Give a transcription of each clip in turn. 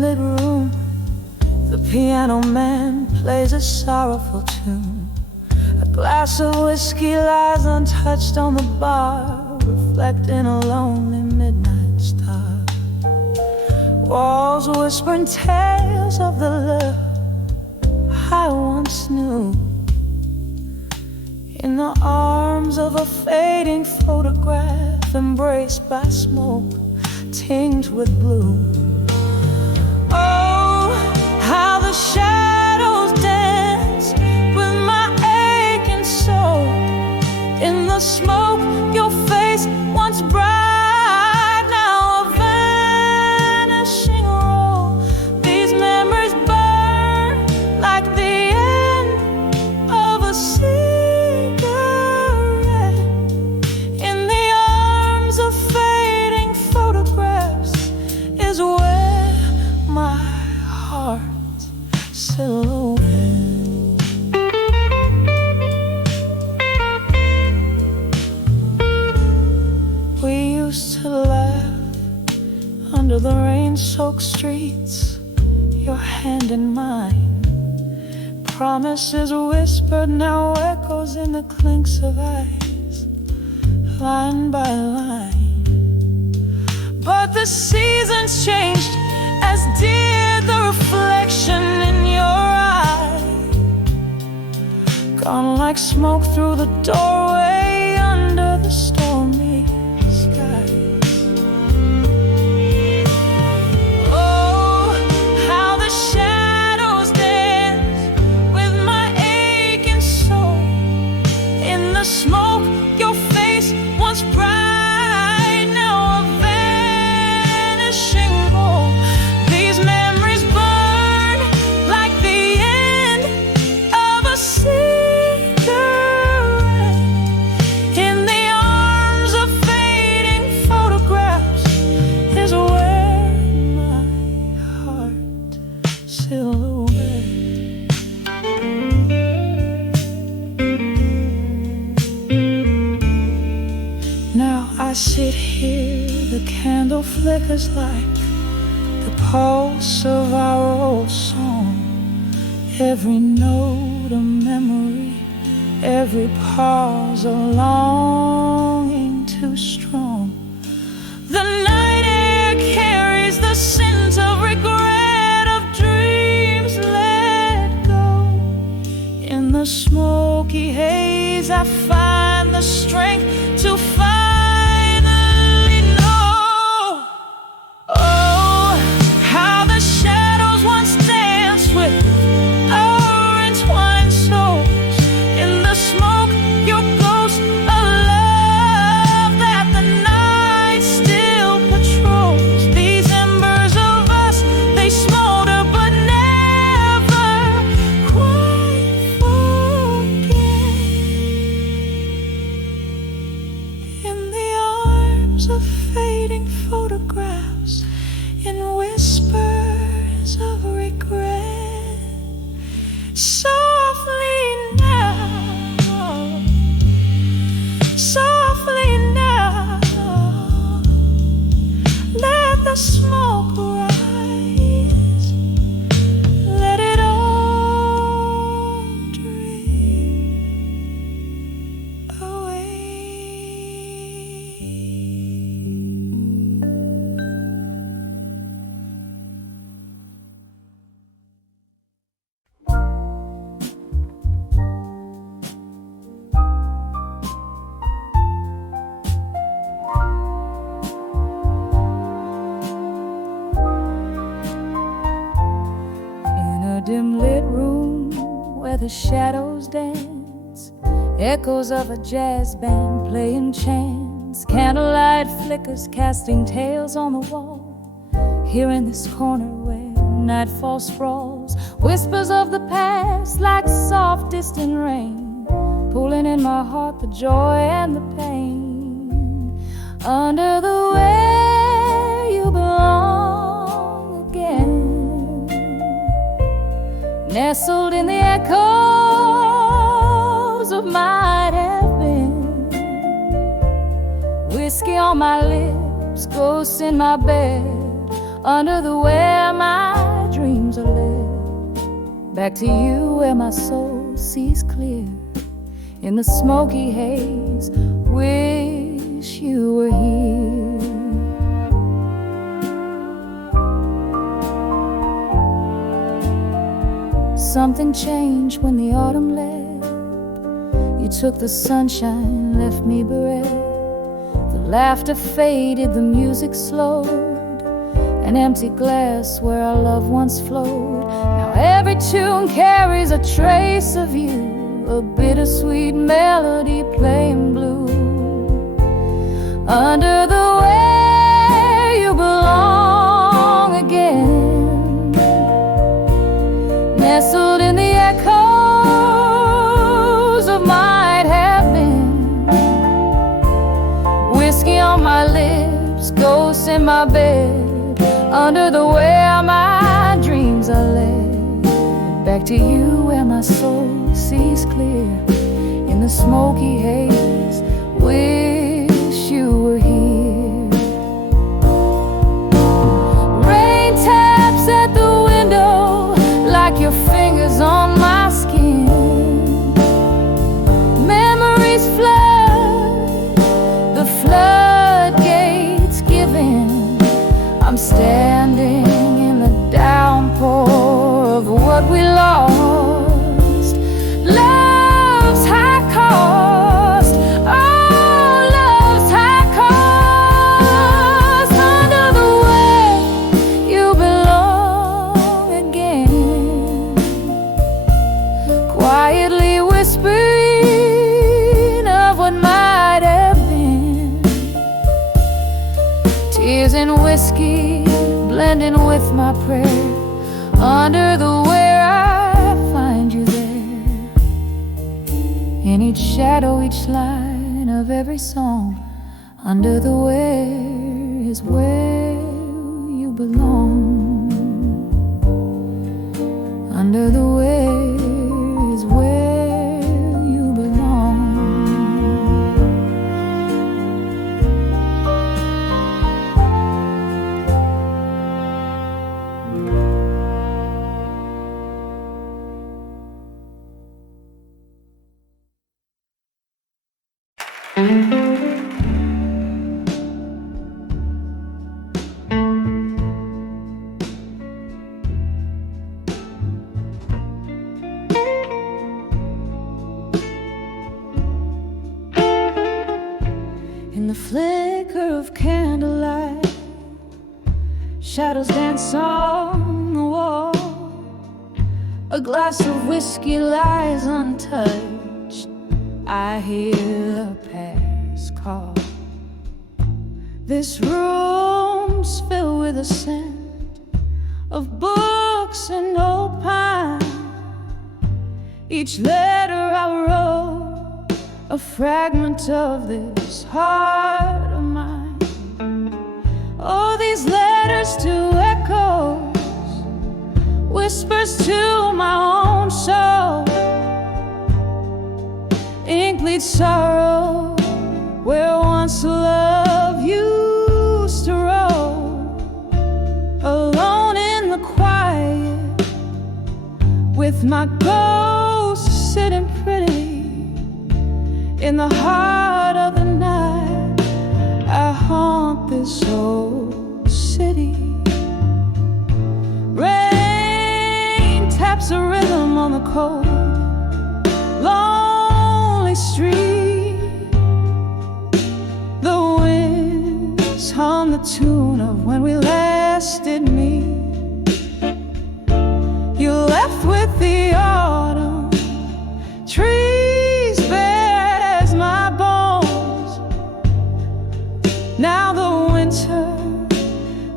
dim-lit room, the piano man plays a sorrowful tune. A glass of whiskey lies untouched on the bar, reflecting a lonely midnight star. Walls whispering tales of the love I once knew, in the arms of a fading photograph, embraced by smoke tinged with blue. Oh, how the shadows dance with my aching soul. In the smoke, your face once bright, now a vanishing role. These memories burn like the end of a cigarette. In the arms of fading photographs is where my heart's silhouette. We used to laugh under the rain-soaked streets, your hand in mine. Promises whispered, now echoes in the clinks of eyes, line by line. But the seasons changed, as did the reflection in your eye. Gone like smoke through the doorway under the stormy skies. Oh, how the shadows dance with my aching soul. In the smoke, your face once bright, now a vanishing role. These memories burn like the end of a cigarette. In the arms of fading photographs is where my heart silhouette. Now I sit here, the candle flickers like the pulse of our old song. Every note a memory, every pause a longing too strong. The night air carries the scent of regret, of dreams let go. In the smoky haze I find the strength to finally know. Oh, how the shadows once danced with our entwined souls. In the smoke, your ghost, a love that the night still patrols. These embers of us, they smolder but never quite forget. In the arms of fading photographs, in whispers of regret, softly now, softly now, let the smoke rise, let it all drift away. In a dim-lit room where the shadows dance, echoes of a jazz band playing chants, candlelight flickers casting tales on the wall. Here in this corner where nightfall sprawls, whispers of the past like soft distant rain, pulling in my heart the joy and the pain. Under the where you belong again, nestled in the echoes of might have been. Whiskey on my lips, ghosts in my bed, under the where my back to you where my soul sees clear. In the smoky haze, wish you were here. Something changed when the autumn left. You took the sunshine, left me bereft. The laughter faded, the music slowed. An empty glass where our love once flowed. Now every tune carries a trace of you, a bittersweet melody playing blue. Under the where you belong again, nestled in the echoes of might have been. Whiskey on my lips, ghosts in my bed. Under the where my dreams are led, back to you where my soul sees clear. In the smoky haze, wish you were here. Rain taps at the window like your fingers on my skin. Memories flood, the floodgates give in. I'm standing in the downpour of what we lost. Love's high cost, oh, love's high cost. Under the way you belong again, quietly whispering of what might have been. Tears and whiskey blending with my prayer. Under the where I find you there. In each shadow, each line of every song. Under the where is where you belong. Under the where is where you belong. In the flicker of candlelight, shadows dance on the wall. A glass of whiskey lies untouched. I hear a past call. This room's filled with a scent of books and old pine. Each letter I wrote, a fragment of this heart of mine. Oh, these letters to echoes, whispers to my own soul. Ink bleeds sorrow where once love used to roll. Alone in the quiet, with my ghost sitting pretty in the heart of the night. I haunt this old city. Rain taps a rhythm on the cold, lonely street. The winds hum the tune of when we last did meet. You left with the autumn trees bare as my bones. Now the winter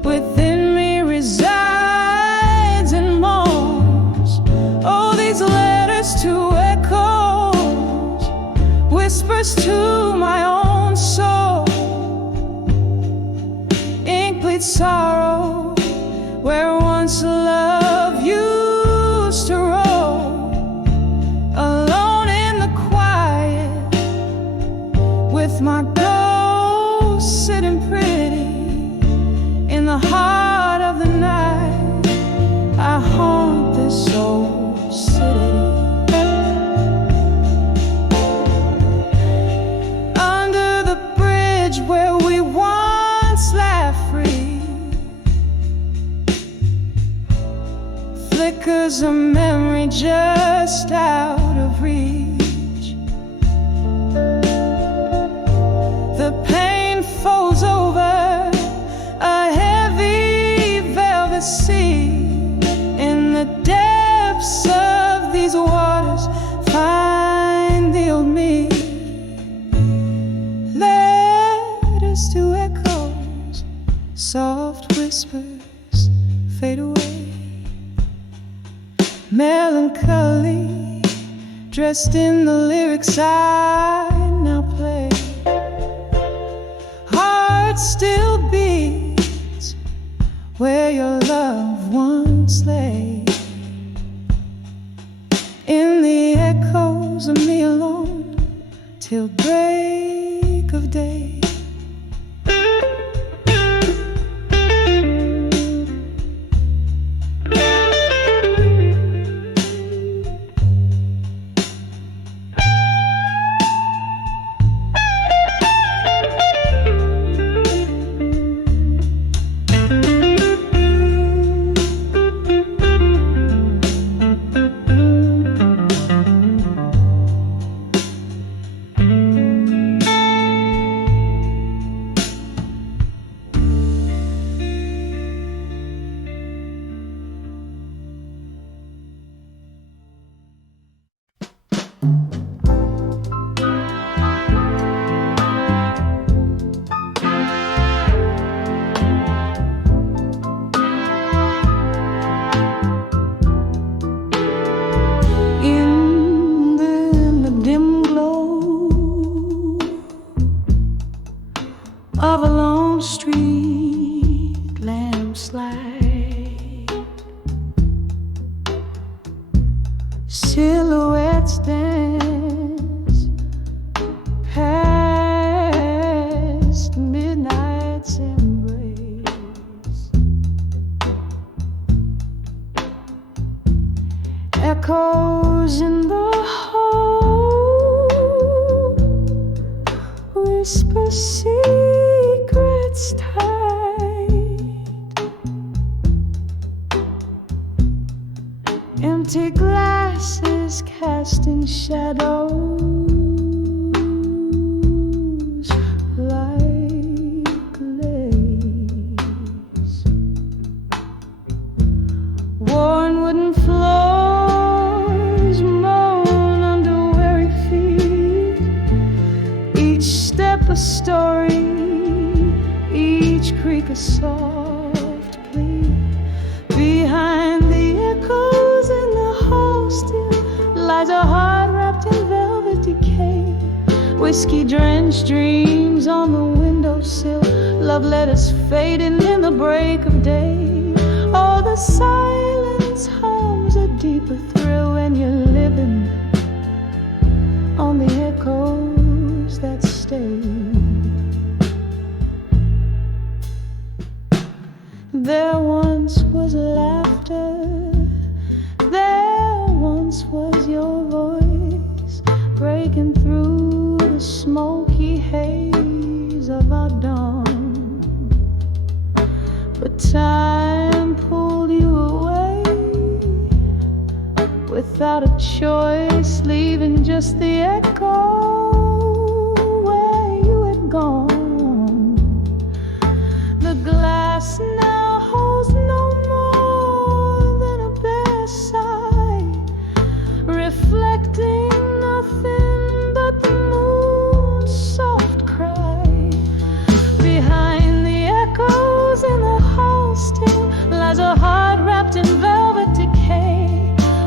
within me resides and moans. Oh, these letters to echoes, whispers to my own soul. Ink bleeds sorrow where once love used to roll. Alone in the quiet, with my ghost sitting pretty in the heart of the night. I haunt this old flickers of memory just out of reach. The pain folds over a heavy velvet sea. In the depths of these waters, find the old me. Letters to echoes, soft whispers fade away. Melancholy, dressed in the lyrics I now play. Heart still beats where your loved once lay. In the echoes of me alone till break of day. Of a lone street lamplight, silhouettes dance past midnight's embrace. Echoes in the hall whisper secrets tight. Empty glasses casting shadows like lace. Worn wooden floors moan under weary feet. Each step a story, each creak a soft plea. Behind the echoes in the hall still lies a heart wrapped in velvet decay. Whiskey-drenched dreams on the windowsill, love letters fading in the break of day. Oh, the silence hums a deeper thrill when you're living on the echoes that stay. There once was laughter, there once was your voice, breaking through the smoky haze of our dawn. But time pulled you away without a choice, leaving just the echo where you had gone. The glass now holds no more than a bare sigh, reflecting nothing but the moon's soft cry. Behind the echoes in the hall still lies a heart wrapped in velvet decay.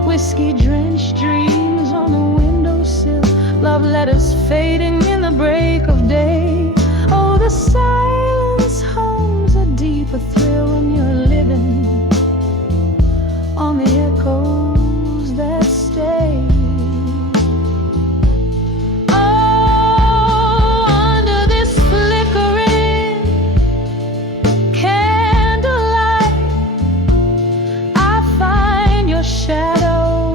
Whiskey-drenched dreams on the windowsill, love letters fading in the break of day. Oh, the silence hums a deeper thrill when you're living on the echoes that stay. Oh, under this flickering candlelight, I find your shadow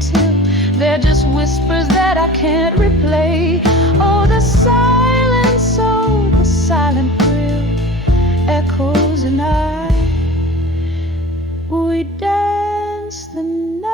until they're just whispers that I can't replay. Oh, the silence, oh, the silent thrill echoes, and we dance the night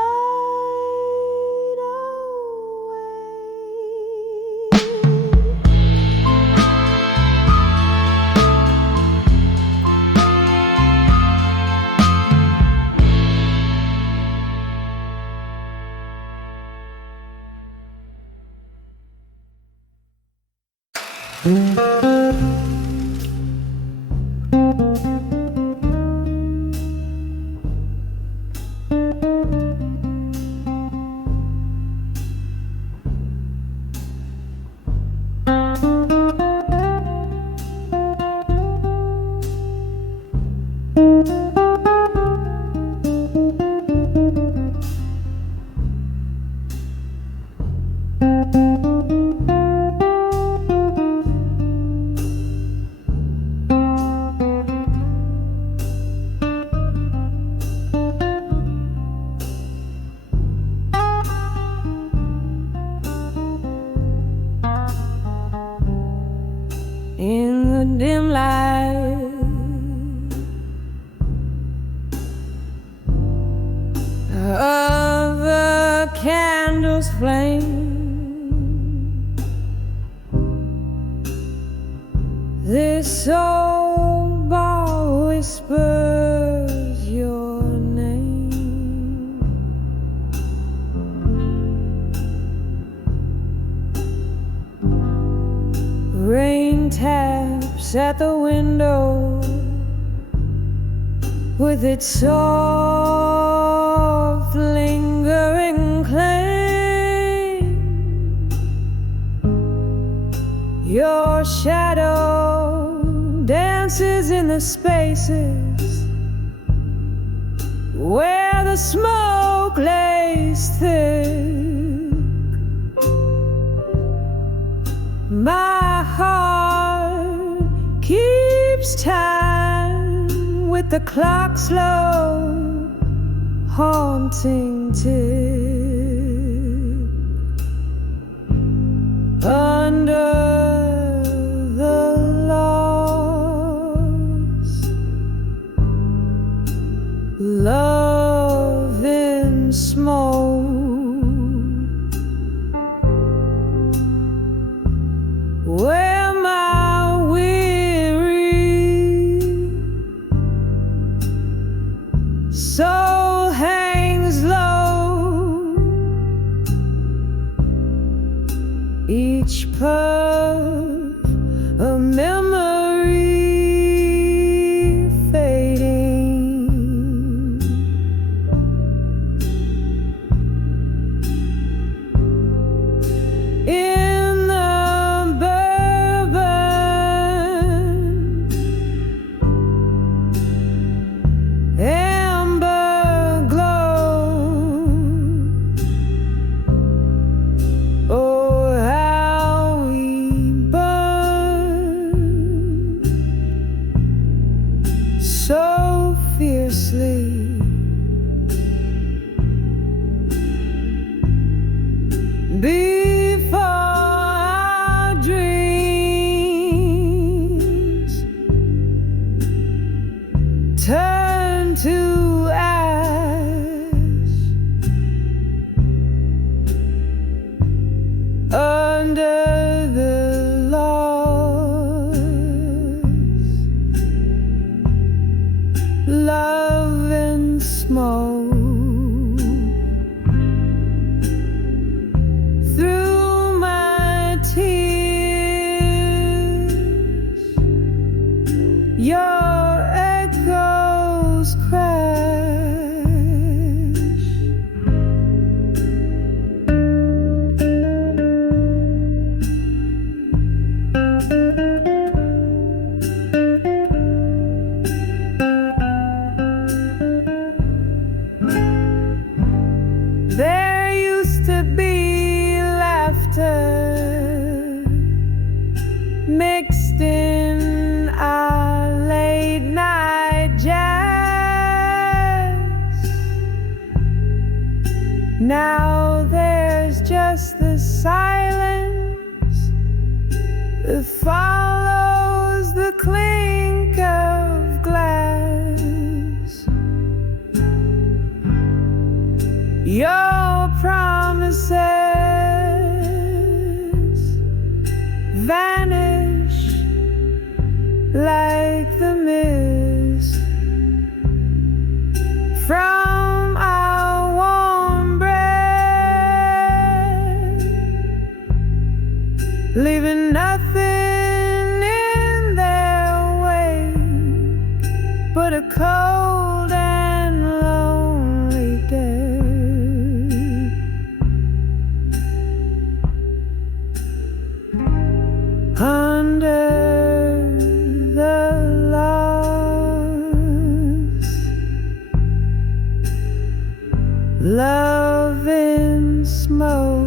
in the dim light of the candle's flame. This old bar whispers your name. Rain taps at the window with its soft, lingering claim. Your shadow dances in the spaces where the smoke lays thick. My heart keeps time with the clock's slow, haunting tick. Under the lost love in smoke, where my weary soul hangs low, each puff a memory fading. Now there's just the silence that follows the clink of glass. Your promises vanish like the mist from our warm breath, leaving nothing in their wake but a cold and lonely death. Under the lost, love in smoke,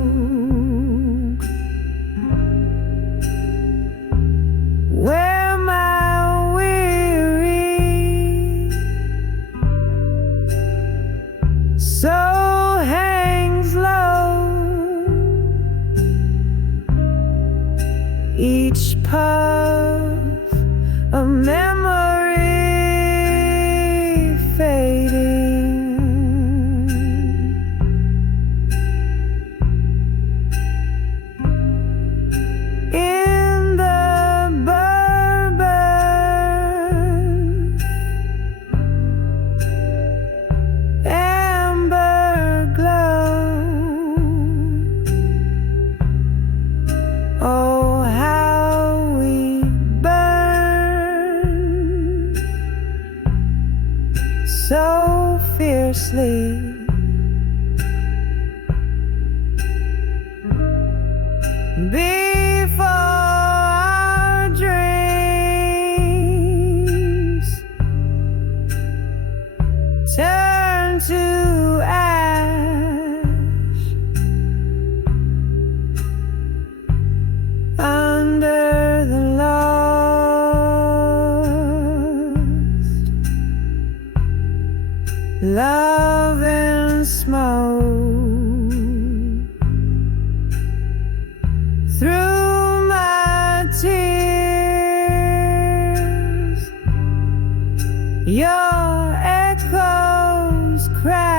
where my weary soul hangs low, each puff a memory fading. In the bourbon amber glow, oh how we burn so fiercely. Before our dreams turn to ash under the lost, love and smoke. Through my tears, your echoes crash.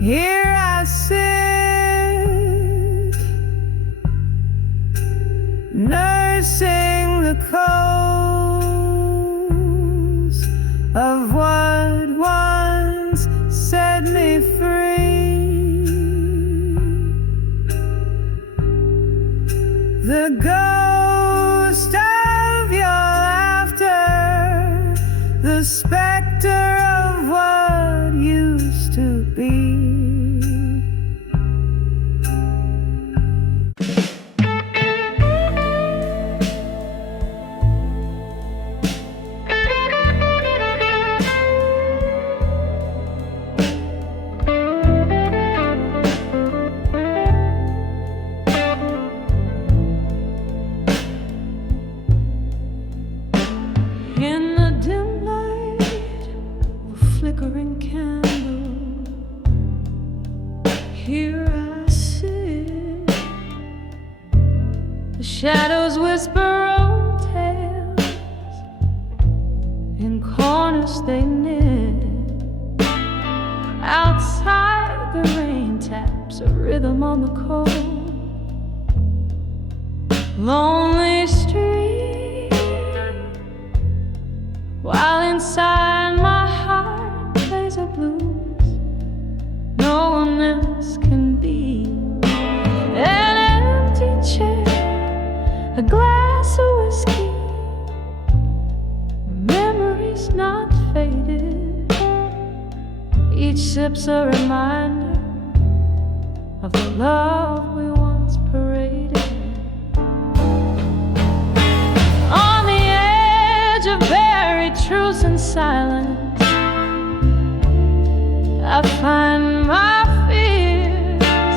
Here I sit, nursing the coals of what once set me free. The ghost of your laughter, the specter of what used to be. In the dim light of a flickering candle, here I sit. The shadows whisper old tales, in corners they knit. Outside the rain taps a rhythm on the cold, lonely street, while inside my heart plays a blues no one else can be. An empty chair, a glass of whiskey, memories not faded. Each sip's a reminder of the love we once paraded. On the edge of buried truths and silence, I find my fears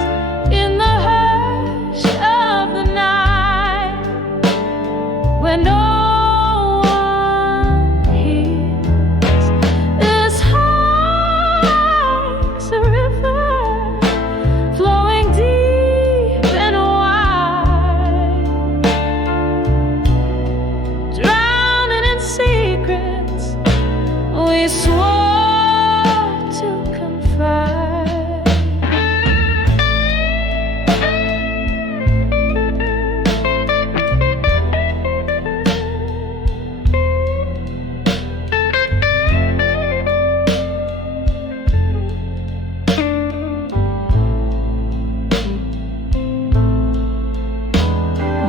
in the hush of the night, when no one hears. This heart's a river flowing deep and wide, drowning in secrets we swore to confide.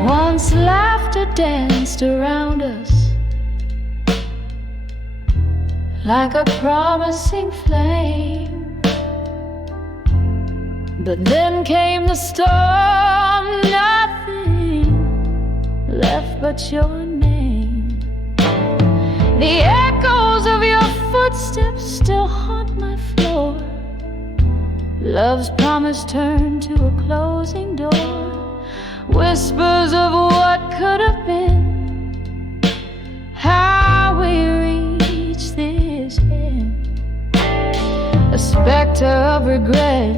Once laughter danced around us like a promising flame, but then came the storm, nothing left but your name. The echoes of your footsteps still haunt my floor. Love's promise turned to a closing door. Whispers of what could have been, how we reached this end. A specter of regret,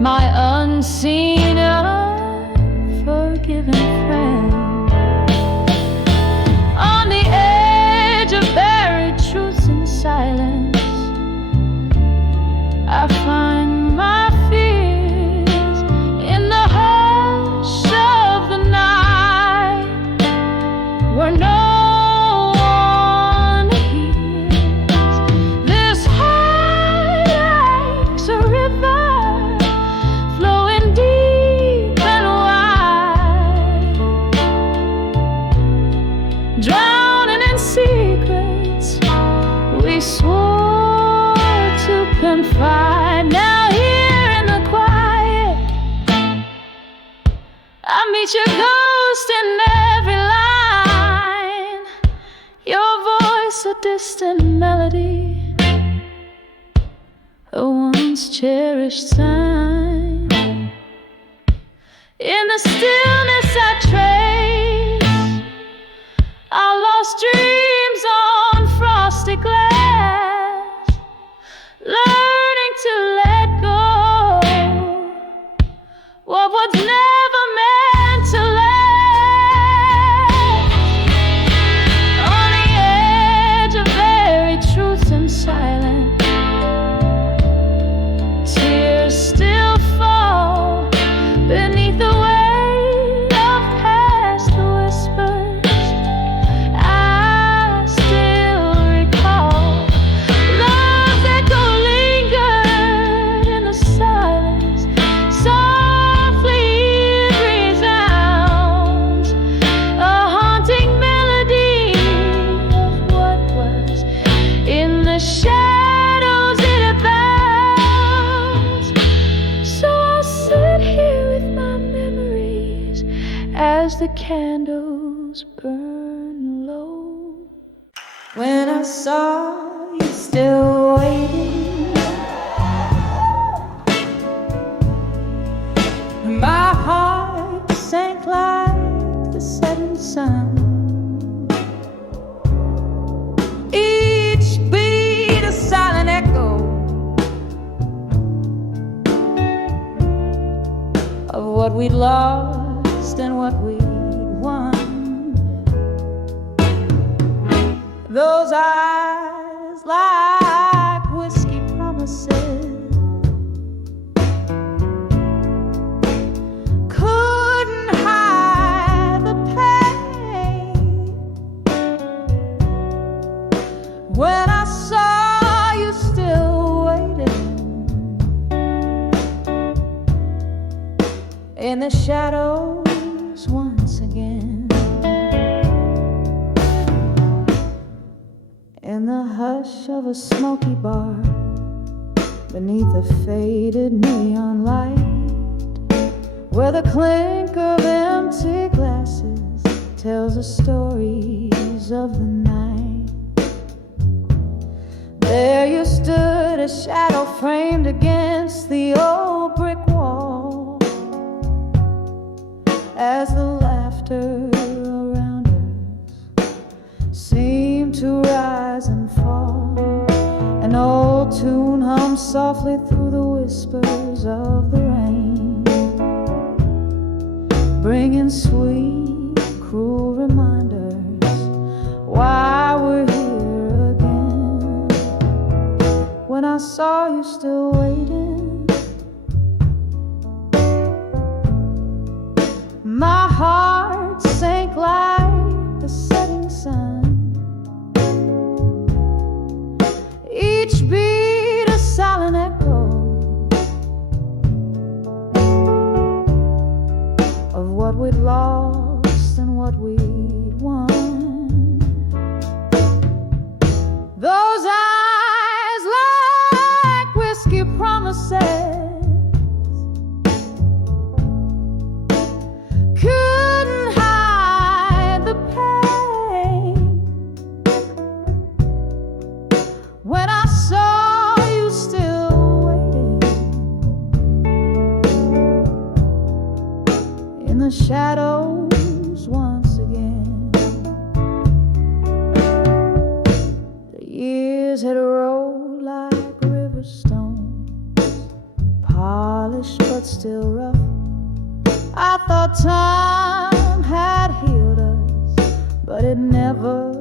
my unseen, unforgiven friend. On the edge of buried truths and silence, I find my fears in the hush of the night, where no one hears. This heart like's a river flowing deep and wide, drowning in secrets we swore to confide. Now here in the quiet, I meet your ghost in every line, your voice a distant melody, a once cherished sign. In the stillness I trace our lost dreams on frosty glass, learning to let go what was never meant to last. On the edge of buried truth and silence, tears still fall beneath the weight of past whispers. I still recall love's echo lingered in the silence. Softly it resounds, a haunting melody of what was. In the shadows it abounds. So I'll sit here with my memories as the candles burn low. When I saw you still waiting, my heart sank like the setting sun. Each beat a silent echo of what we'd lost and what we'd won. Those eyes like whiskey promises couldn't hide the pain. When I saw you still waiting in the shadows once again, in the hush of a smoky bar, beneath a faded neon light, where the clink of empty glasses tells the stories of the night. There you stood as shadow framed against the old brick wall, as the laughter around us seemed to rise and fall. An old tune hummed softly through the whispers of the rain, bringing sweet, cruel reminders why we're here again. When I saw you still waiting, my heart sank like the setting sun. Each beat a silent echo of what we'd lost and what we'd won. Those eyes like whiskey promises couldn't hide the pain. When I saw you still waiting in the shadows once again, the years had rolled like river stones, polished but still rough. I thought time had healed us, but it never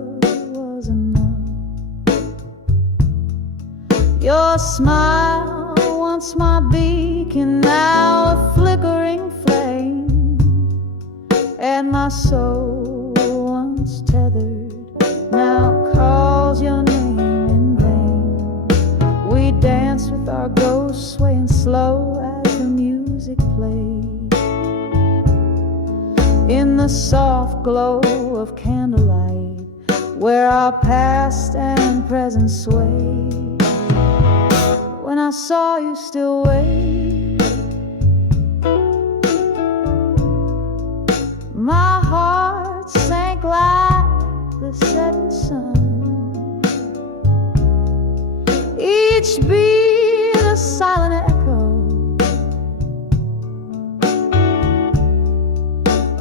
was enough. Your smile, once my beacon, now a flickering flame, and my soul, once tethered, now calls your name in vain. We danced with our ghosts swaying slow as the music played, in the soft glow of candlelight, where our past and present sway. When I saw you still wait, my heart sank like the setting sun. Each beat a silent echo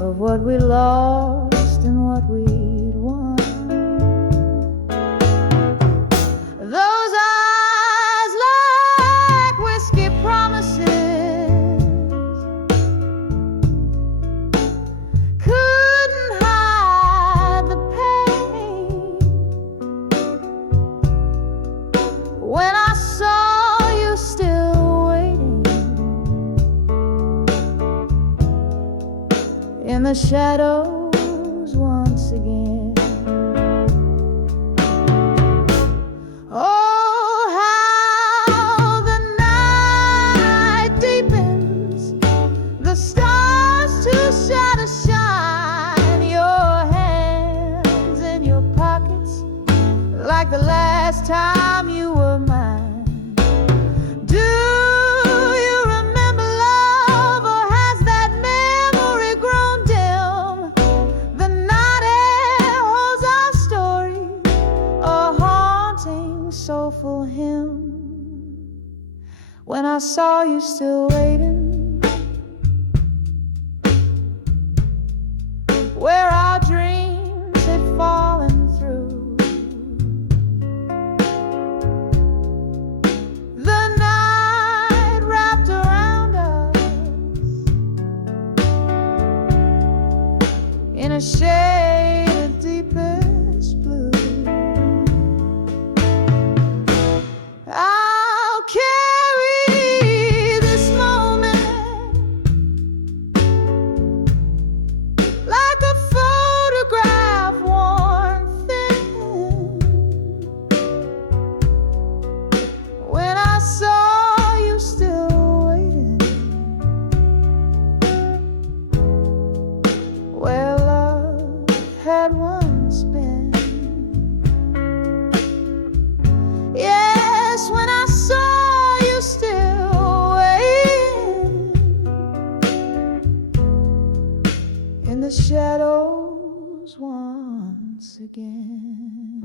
of what we lost and what we'd won. Those eyes like whiskey promises couldn't hide the pain. When I saw you still waiting in the shadows once again. Oh, how the night deepens, the stars too shine to shine. Your hands in your pockets, like the last time you were mine. Do you remember love, or has that memory grown dim? The night air holds our story, a haunting, soulful hymn. When I saw you still waiting, where our dreams had fallen through, the night wrapped around us in a shade of deepest blue. I'll carry this moment like a photograph worn thin. When I saw you still waiting, where love had once been. Yes, when I saw you still waiting in the shadows once again.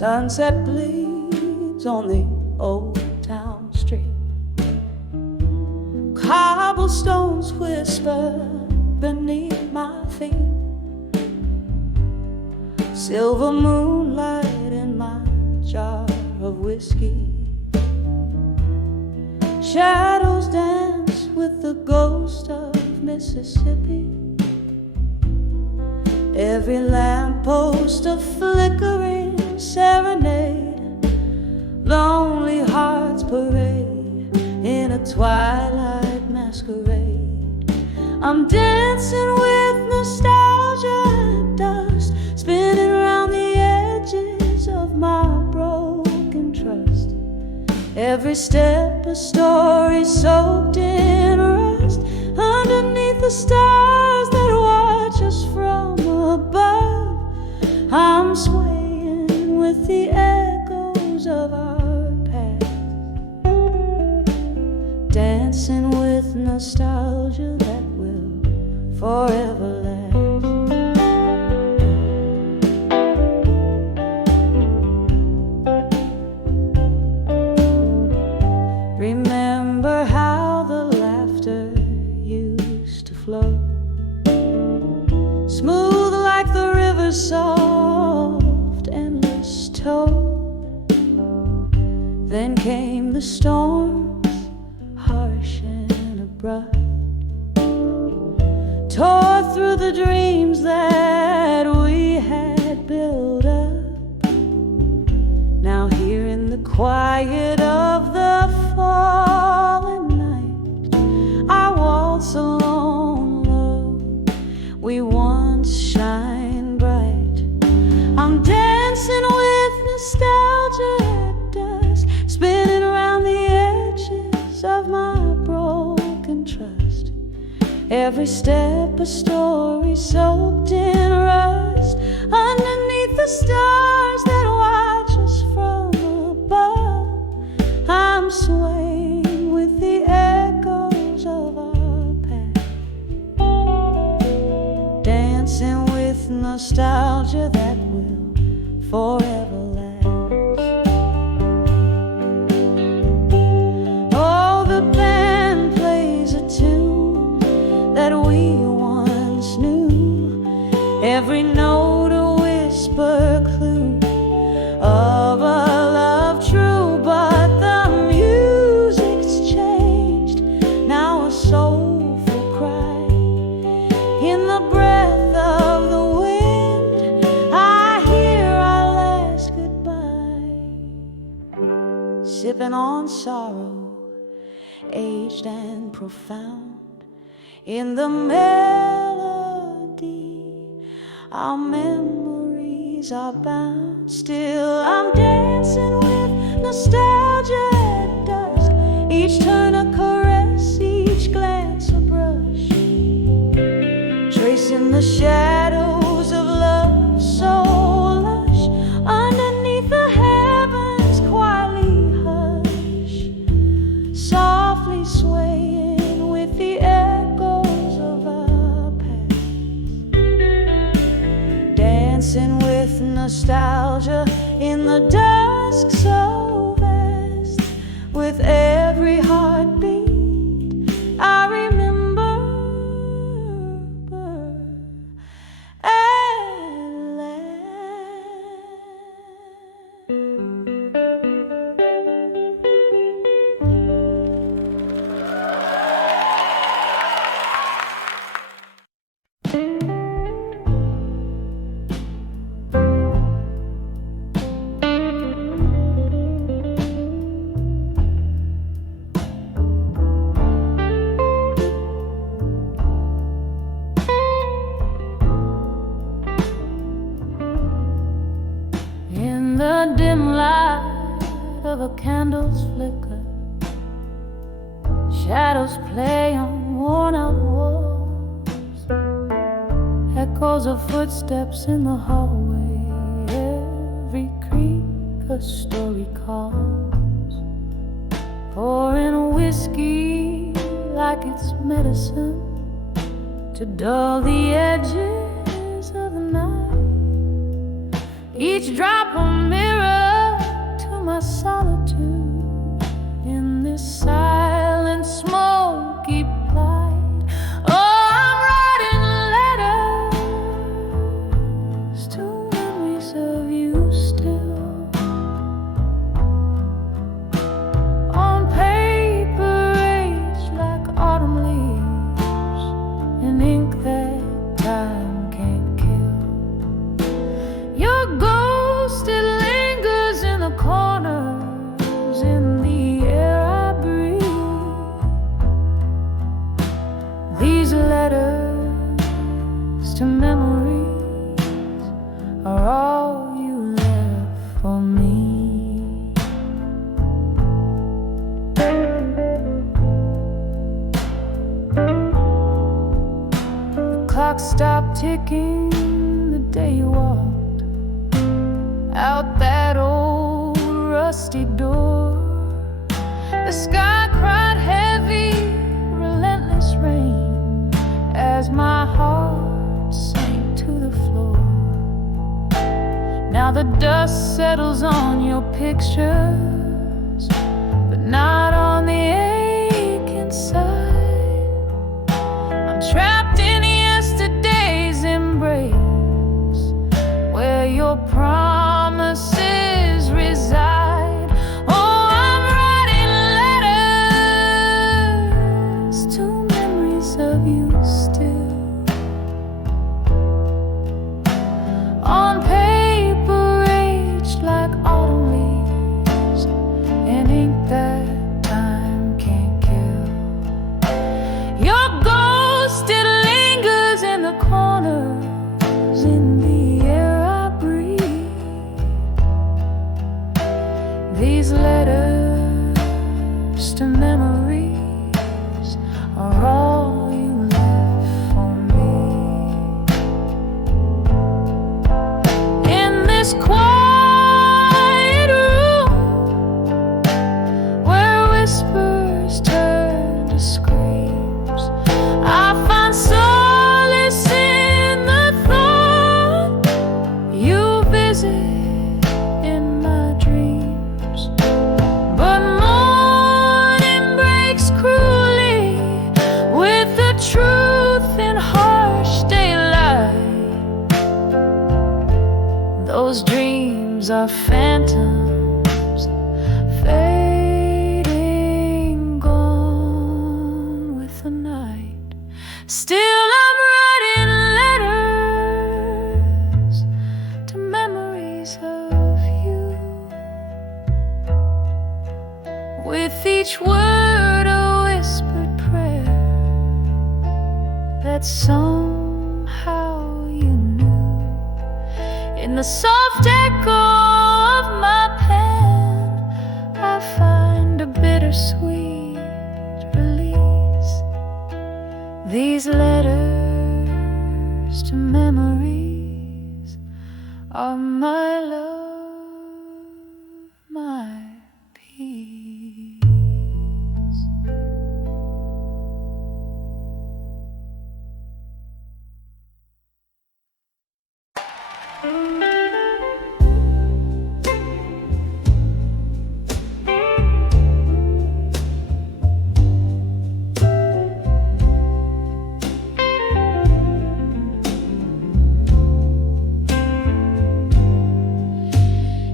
Sunset bleeds on the old town street. Cobblestones whisper beneath my feet. Silver moonlight in my jar of whiskey. Shadows dance with the ghost of Mississippi. Every lamppost a flickering serenade. Lonely hearts parade in a twilight masquerade. I'm dancing with nostalgia dust, spinning around the edges of my broken trust. Every step a story soaked in rust, underneath the stars that watch us from above. I'm swaying with the echoes of our past, dancing with nostalgia that will forever last. Remember how the laughter used to flow, smooth like the river's soft, endless toe. Then came the storms, harsh and abrupt, tore through the dreams that we had built up. Now here in the quiet of the fallen night, I waltz alone low. We once shine bright. I'm dancing with nostalgia at dusk, spinning around the edges of my broken trust. Every step a story soaked in rust, underneath the stars that watch us from above. I'm swaying with the echoes of our past, dancing with nostalgia that will forever last. Oh, the band plays a tune that we once knew, every note a whisper clue of a love true. But the music's changed, now a soulful cry. In the breath of the wind, I hear our last goodbye. Sipping on sorrow, aged and profound. In the melody, our memories are bound. Still I'm dancing with nostalgia at dusk, each turn a caress, each glance a brush, tracing the shadows of love so lush, underneath the heavens quietly hush, softly swaying with the echoes of our past, dancing with nostalgia in the dusk so vast. With every heartbeat I remember at last. In the dim light of a candle's flicker, shadows play on worn-out walls, echoes of footsteps in the hallway. Every creak a story calls, pouring whiskey like it's medicine to dull the edges of the night. Each drop a mirror solitude in this silent, smoky plight. Oh, I'm writing letters to memories of you still, on paper aged like autumn leaves, in ink that time can't kill. Your ghost, it lingers in the corners, in the air I breathe. These letters to memories are all you left for me. The clock stopped ticking the day you walked out that old rusty door. The sky cried heavy, relentless rain as my heart sank to the floor. Now the dust settles on your pictures, but not on the ache inside. I'm trapped in yesterday's embrace, where your promises reside. Oh, I'm writing letters to memories of you still, on paper aged like autumn leaves, in ink that time can't kill. Your ghost, it lingers in the corners, in the air I breathe. These letters to memories are all you left for me. In this quiet room, where whispers turn to screams, I find solace in the thought you visit in my dreams. But morning breaks cruelly with the truth in harsh daylight. Those dreams are phantoms, fading, gone with the night. Still I'm writing letters to memories of you, with each word a whispered prayer that somehow you knew. In the soft echo of my pen, I find a bittersweet release. These letters to memories are my love, my peace.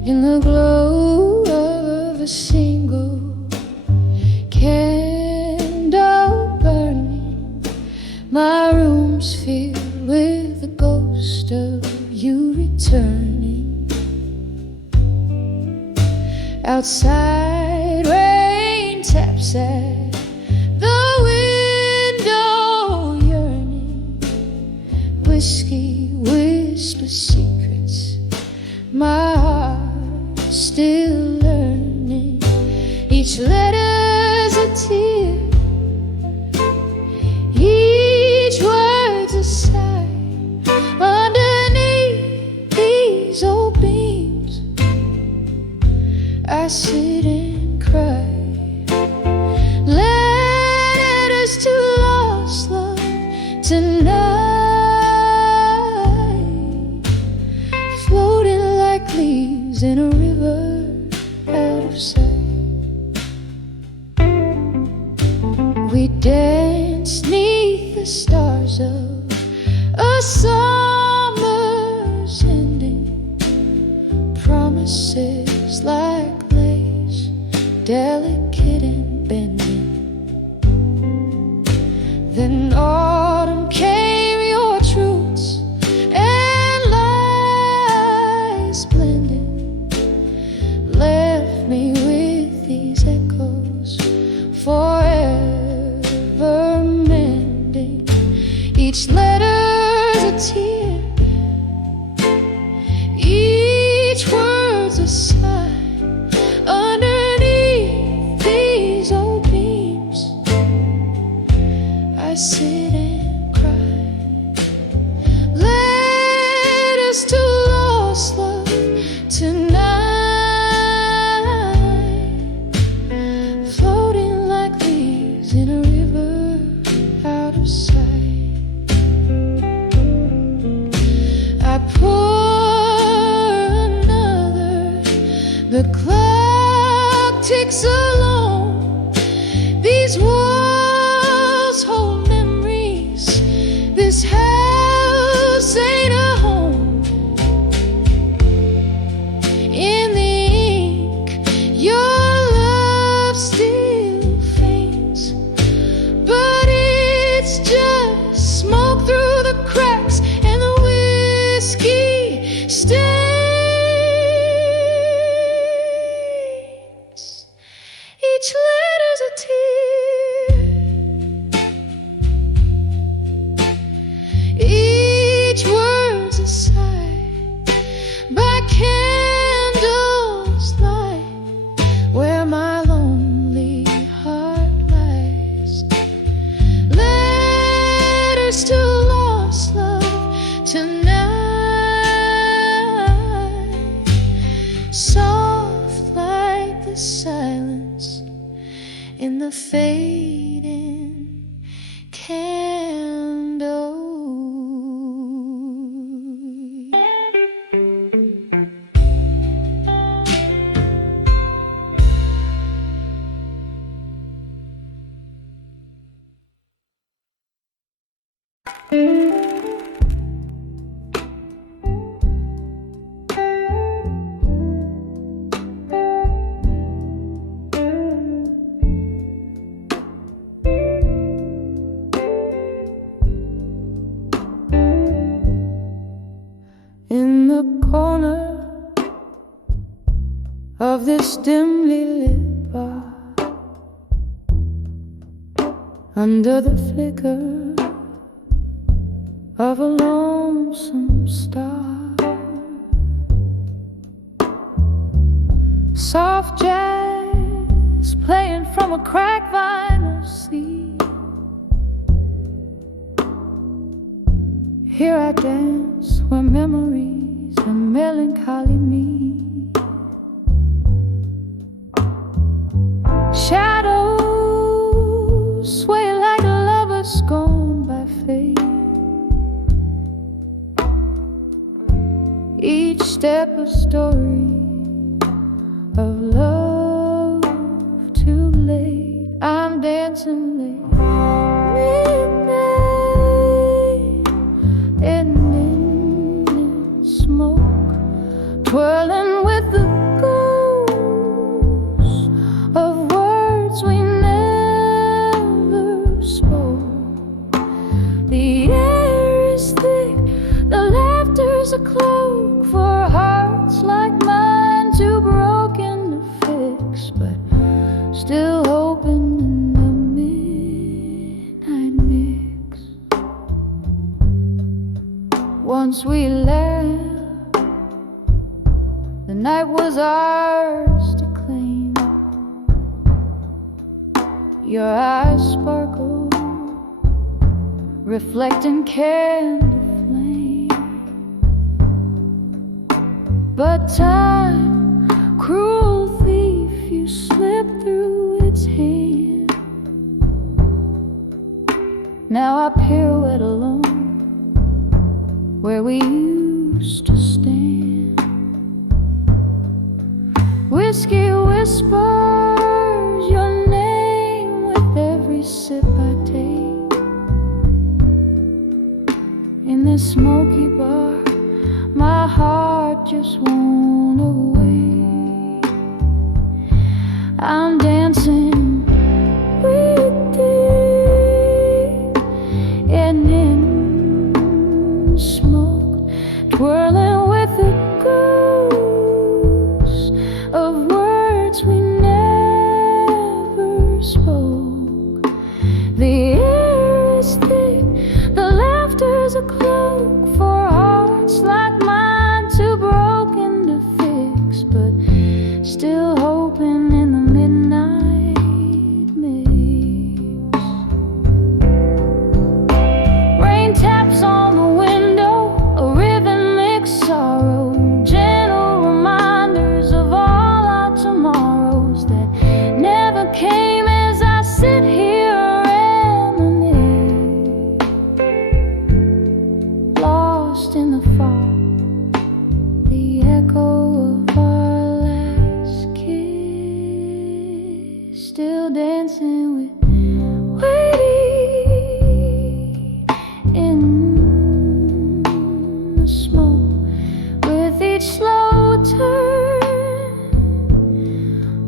In the glow of a single candle burning, my room's filled with the ghost of you returning. Outside, rain taps at the window, yearning. Whiskey whispers secrets, my heart still learning. Each letter's a tear, each word's a sigh. Underneath these old beams, I sit and cry. Letters to lost love tonight, floating like leaves in a river out of a summer's ending, promises like lace, delicate and bending. Then autumn came, your truths and lies blended, left me with these echoes forever mending. Each letter's a tear, each word's a sigh. Underneath these old beams, I sit and cry. Letters to lost love tonight, floating like leaves in a river out of sight. I pour another, the clock ticks along. These walls hold memories, this house ain't a home. In the ink, your love still faints, but it's just smoke through the cracks, and the whiskey stains. Each letter's a tear, each word's a sigh. By candles light, where my lonely heart lies. Letters to lost love tonight, soft like the silence in the fading candle. In the corner of this dimly lit bar, under the flicker of a lonesome star, soft jazz playing from a cracked vinyl sleeve. Here I dance where memories and melancholy meet. Shadows sway like lovers scorned by fate. Each step a story of love too late. I'm dancing late. Midnight, ending in smoke, twirling with the ghosts of words we never spoke. The air is thick, the laughter's a cloak for hearts like mine, too broken to fix, but still hoping in the midnight mix. Once we left, the night was ours to claim. Your eyes sparkle, reflecting candle flame. But time, cruel thief, you slip through its hand. Now I pirouette alone where we used to stand. Whiskey whispers your name with every sip I take. In the a smoky bar, my heart just won't away. I'm dancing with thee, and in smoke, twirling with the ghosts of words we never spoke. The air is thick, the laughter's a cloak for hearts like mine, too broken to fix, but still hoping in the midnight mix. Rain taps on the window, a rhythmic sorrow, gentle reminders of all our tomorrows that never came as I sit here reminisce, lost in the fog, the echo of our last kiss, still dancing with waiting in the smoke. With each slow turn,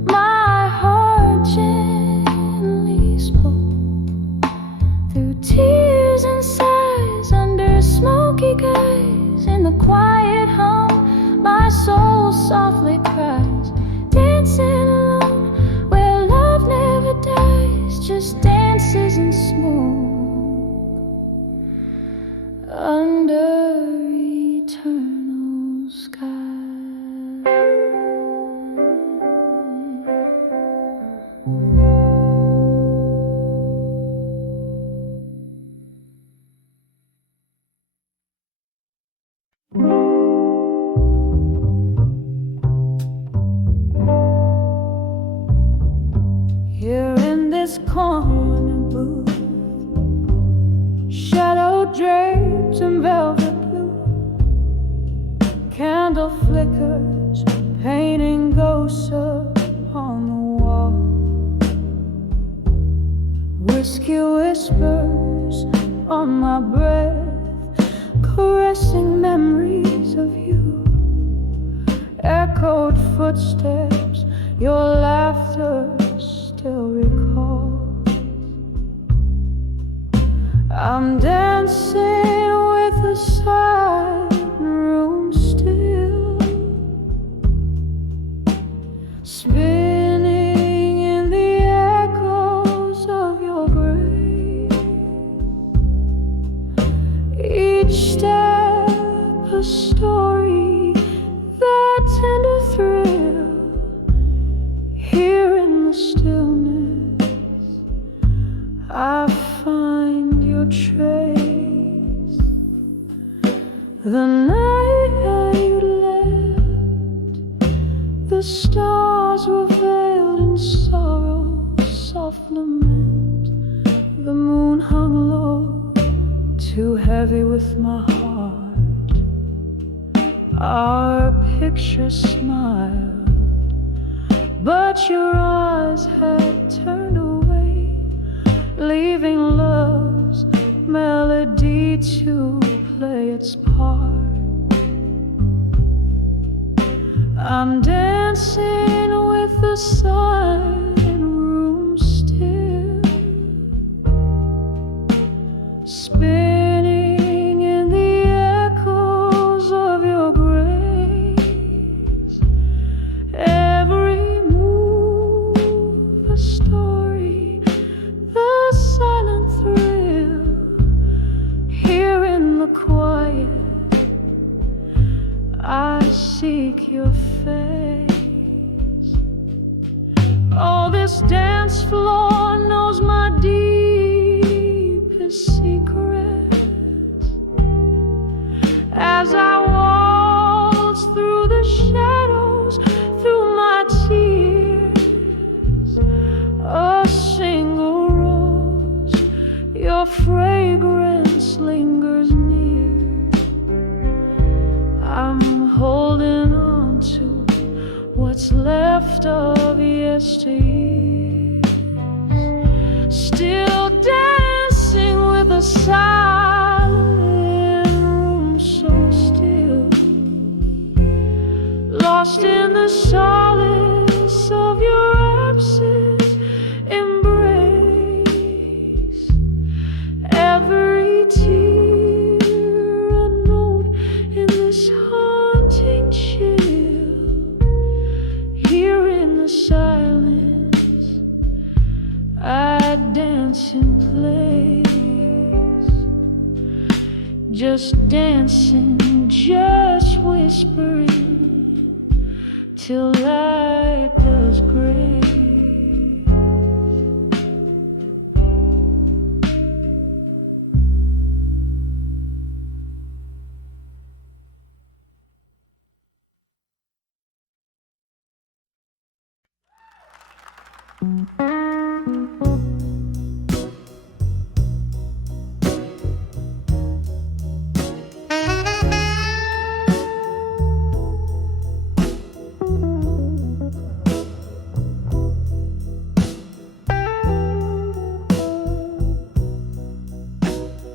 my heart gently spoke through tears and sighs under smoky skies. In the quiet hum, my soul softly cries, dancing alone where love never dies, just dances in smoke under eternal sky. Here in this corner booth, shadow draped in velvet blue, candle flickers painting ghosts upon the wall. Whiskey whispers on my breath, caressing memories of you. Echoed footsteps, your laughter still recalls. I'm dancing with the silent room still, spinning in the echoes of your grace. Each step a story, that tender thrill, here in the stillness I find your trace. The night that you left, the stars were veiled in sorrow, soft lament. The moon hung low, too heavy with my heart. Our picture smiled, but your eyes had turned away, leaving love's melody to play its part. I'm dancing with the silent room still, spinning in the echoes of your grace. Every move a story, the silent thrill, here in the quiet I seek your face. Oh, this dance floor knows my deepest secrets. As I waltz through the shadows, through my tears, a single rose, your fragrance lingers near. I'm holding on to what's left of yesteryears, still dancing with a silent dancing, just whispering till light does gray.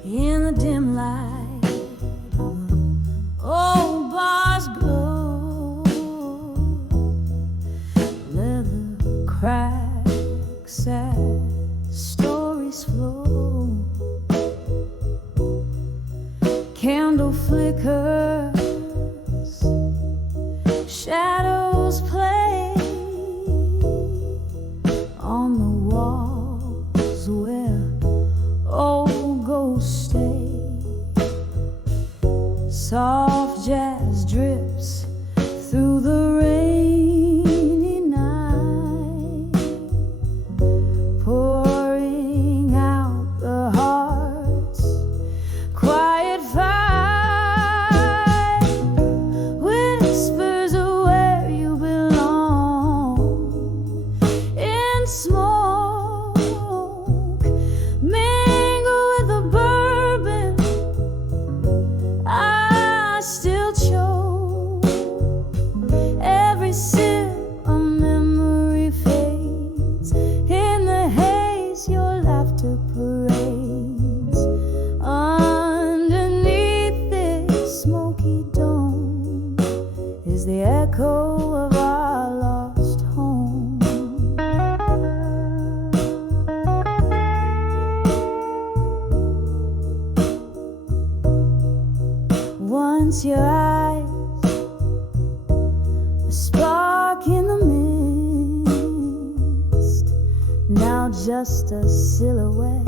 In the dim light, old bars glow, leather cracks as stories flow, candle flickers, shadows play on the walls where old ghosts stay. Soft jazz drips through the rainy night, pouring out the heart's quiet fight. Whispers of where you belong in smoke, mingle with the bourbon. I still choke. Every sip a memory fades. In the haze your laughter parades. Underneath this smoky dome is the echo of our lost home. Once your eyes, a spark in the mist, now just a silhouette,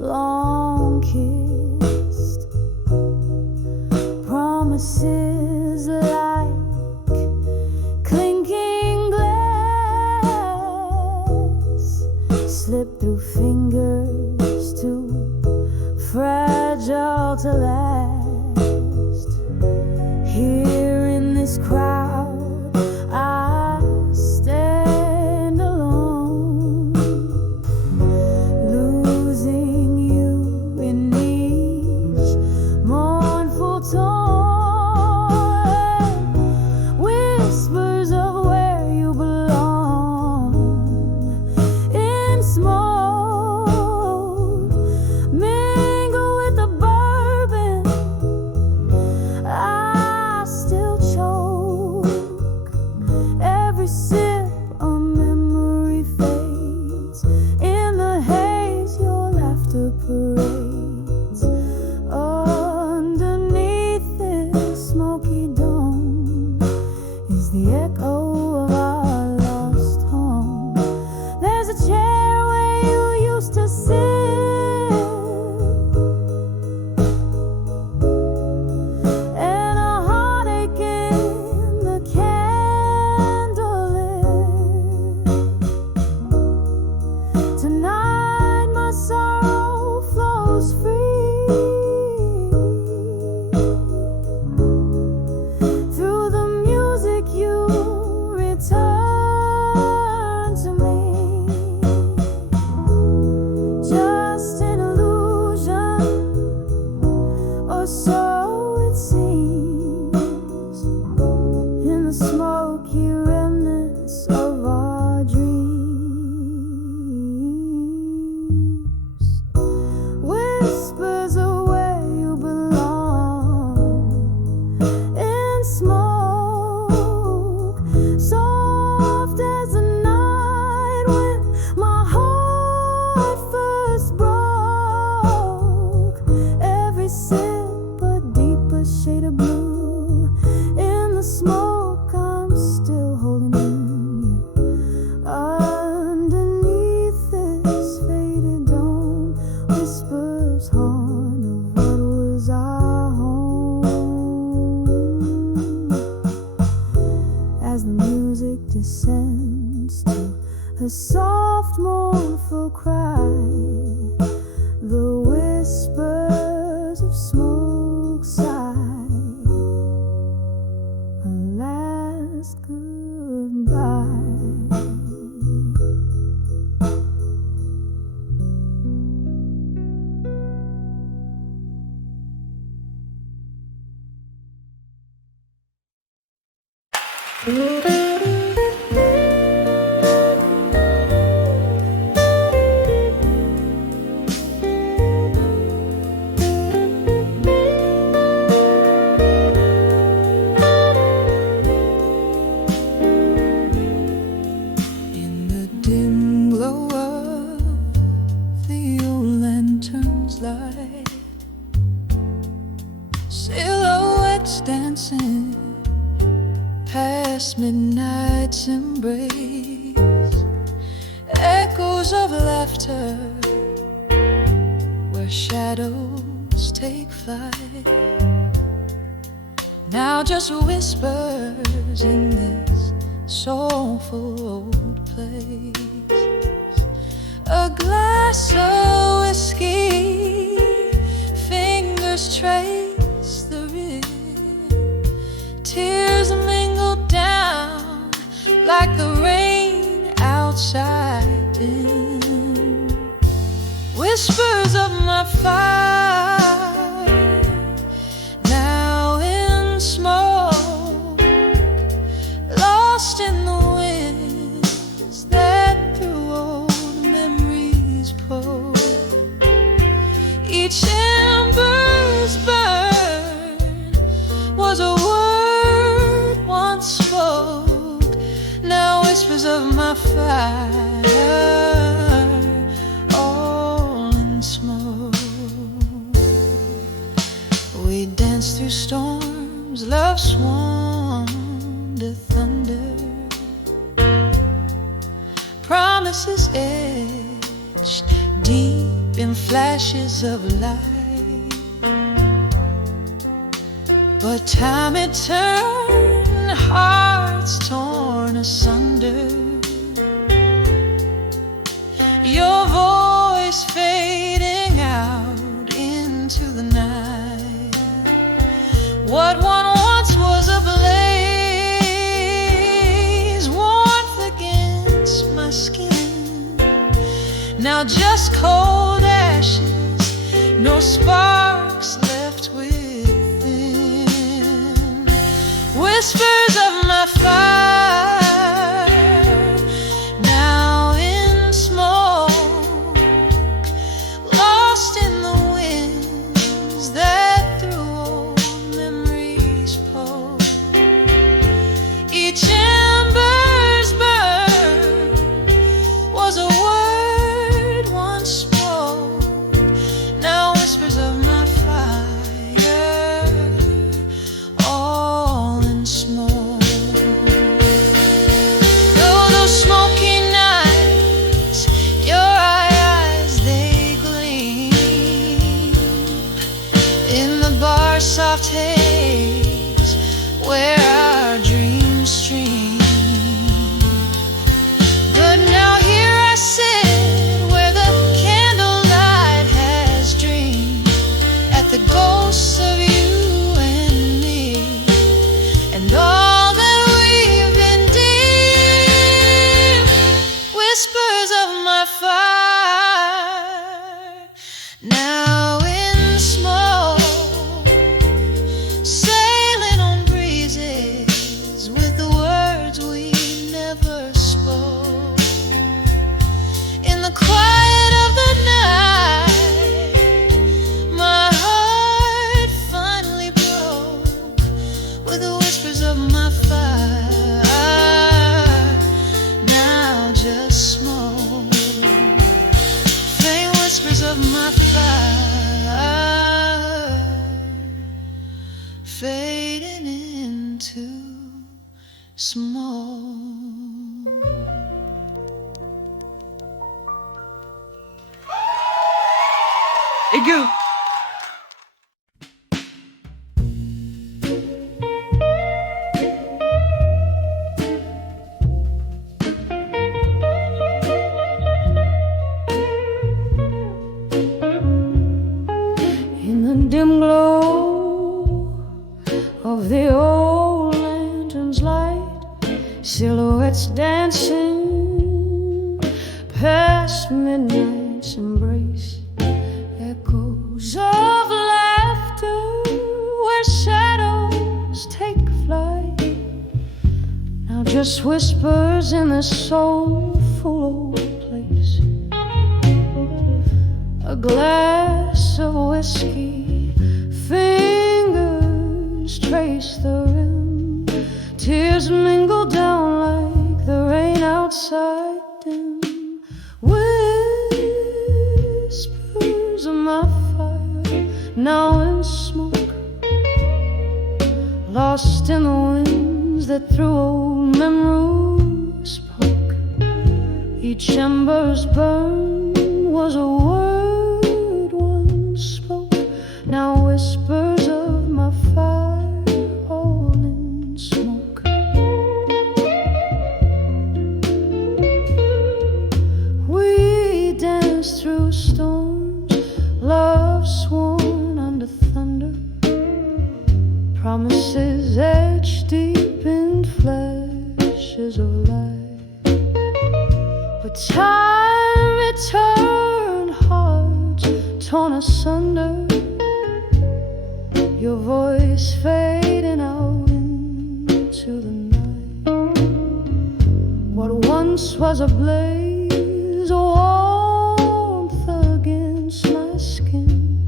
long kissed. Promises like clinking glass slip through fingers too fragile to last. Here in this crowd I stand alone, losing you in each mournful tone. Whispers of where you belong in smoke, mingle with the bourbon. I still choke. Every sip a memory fades. In the haze your laughter parades. Underneath this smoky dome is the echo of our lost home. There's a chair where you used to sit, and a heartache in the candlelit. Tonight my sorrow flows free through the music. You return to me, just an illusion, or so it seems, in the smoky remnants of our dreams. Whispers of where you belong in smoke, soft as the night when my heart first broke. Every sip a deeper shade of blue. In the smoke I'm still holding you. Underneath this faded dome, whispers haunt of soft mournful cry, the whispers of smoke sigh, a last goodbye. Silhouettes dancing past midnight's embrace, echoes of laughter where shadows take flight. Now just whispers in this soulful old place. A glass of whiskey, fingers trace the rim, tears mingle down like the rain outside dim. Whispers of my fire, now in smoke, lost in the winds that through old memories poke. Each ember's burn was a word once spoke, now whispers of my fire, all in smoke. We danced through storms, love sworn to thunder, promises etched deep in flashes of light. But time it turned hearts torn asunder. Your voice fading out into the night. What one once was a blaze, warmth against my skin, now just cold ashes, no sparks left within. Whispers of my fire, now in smoke, lost in the winds that through old memories poke. Each ember's burn was a word once spoke, now whispers of my fire, all in smoke. Though those smoky nights, your eyes they gleam in the bar's soft haze where our dreams stream. But now here I sit where the candlelight has dreamed, at the ghosts of you and me, and all that we've been deep. Whispers of my fire, now in smoke, sailing on breezes with the words we never spoke. In the quiet of the night, my heart finally broke with the whispers of my fire, now just smoke. Faint whispers of my fire, fading into smoke. Aigu. In the dim glow of the old lantern's light, silhouettes dancing past midnight's embrace, echoes of laughter where shadows take flight, now just whispers in this soulful old place. A glass of whiskey, fingers trace the rim, tears mingle down like the rain outside dim. Whispers of my fire, now in smoke, lost in the winds that through old memories spoke. Each ember's burn was a word spoke, now whispers of my fire, all in smoke. We danced through storms, love sworn under thunder, promises etched deep in flashes of light. But time returned, hearts torn asunder, your voice fading out into the night. What once was a blaze, a warmth against my skin,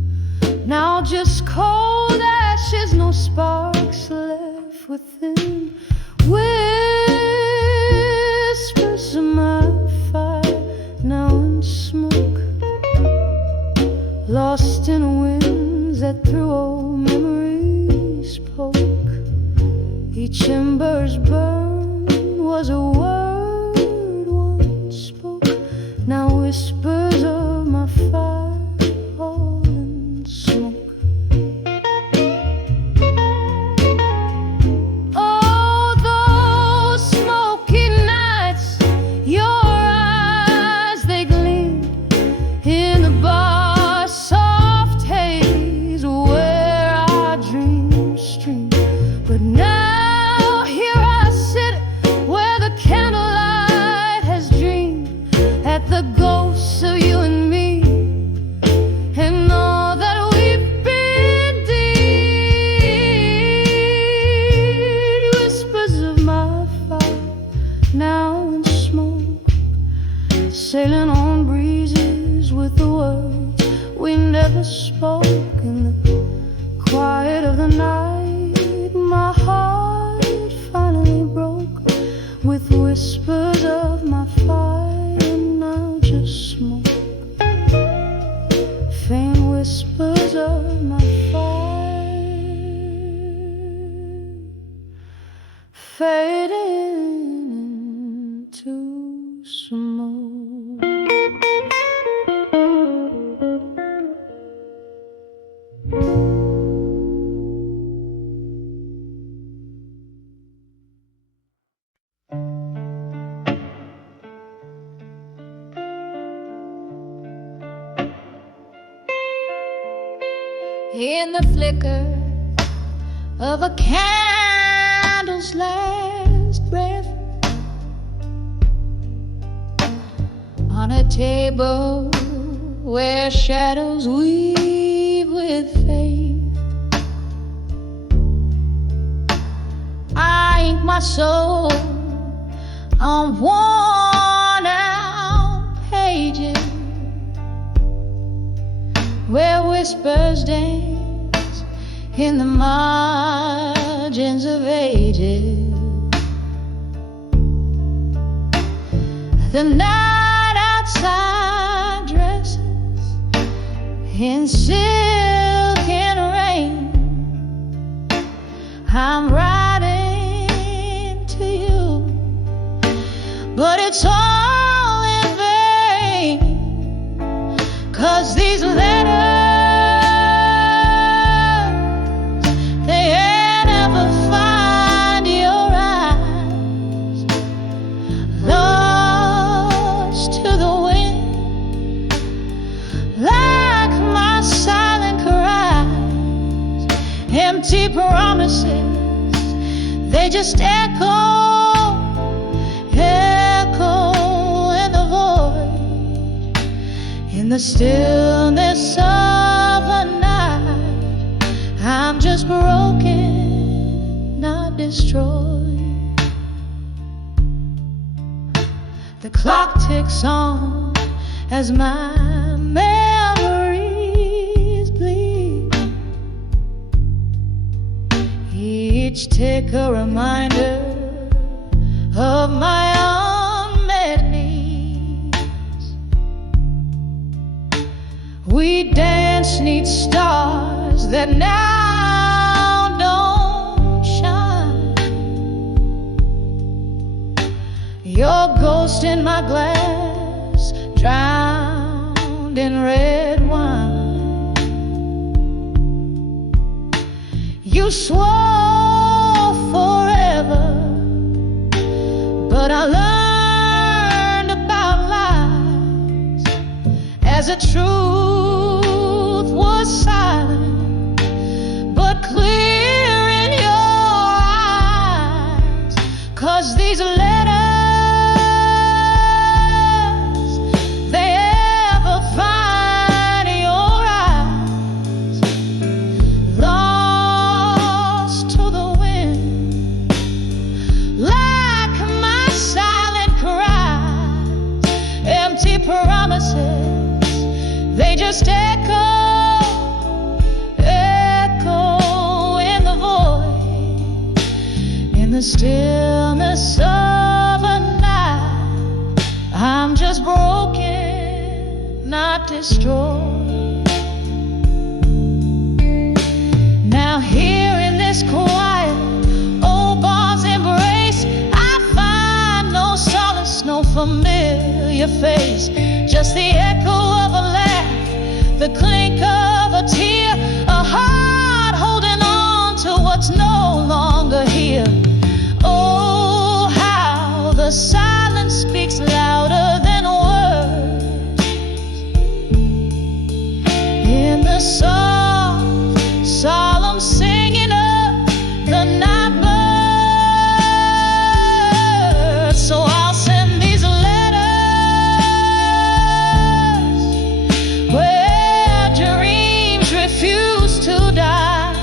now just cold ashes, no sparks left within. Whispers of my fire, now in smoke, lost in winds that through old memories spoke. Each ember's burn was a word once spoke, now whispers of my fire, all in smoke. Oh, those smoky nights, your eyes, they gleamed in the bar, soft haze where our dreams stream. But now here I sit where the candlelight has dreamed at the ghosts of you and me, and all that we've been deed. Whispers of my fire, now in smoke, sailing on breezes with the words we never spoke. In the quiet of the night, my heart finally broke with whispers of my fire, now just smoke. Faint whispers of my fire, fading into smoke. In the flicker of a candle's last breath, on a table where shadows weave with faith, I ink my soul on worn out pages where whispers dance in the margins of ages. The night outside dresses in silk and rain. I'm writing to you, but it's all in vain, 'cause these letters, they never find your eyes. Lost to the wind, like my silent empty promises, they just echo, echo in the void, in the stillness of the night. I'm just broken, not destroyed. The clock ticks on as my memories bleed, each tick a reminder of my unmet needs. We dance 'neath stars that now don't shine. Your ghost in my glass, drowned in red wine. You swore forever, but I learned about lies as the truth was silent, but clear in your eyes. 'Cause these letters, they ever find your eyes, lost to the wind, like my silent cries, empty promises, they just echo, echo in the void, in the stillness of a night. I'm just broken, not destroyed. Now here in this quiet old bar's embrace, I find no solace, no familiar face, just the echo of a laugh, the clink of a tear, a heart holding on to what's no longer here. Oh, how the silence speaks louder than words, in the soft, solemn singing of the night bird. So I'll send these letters where dreams refuse to die,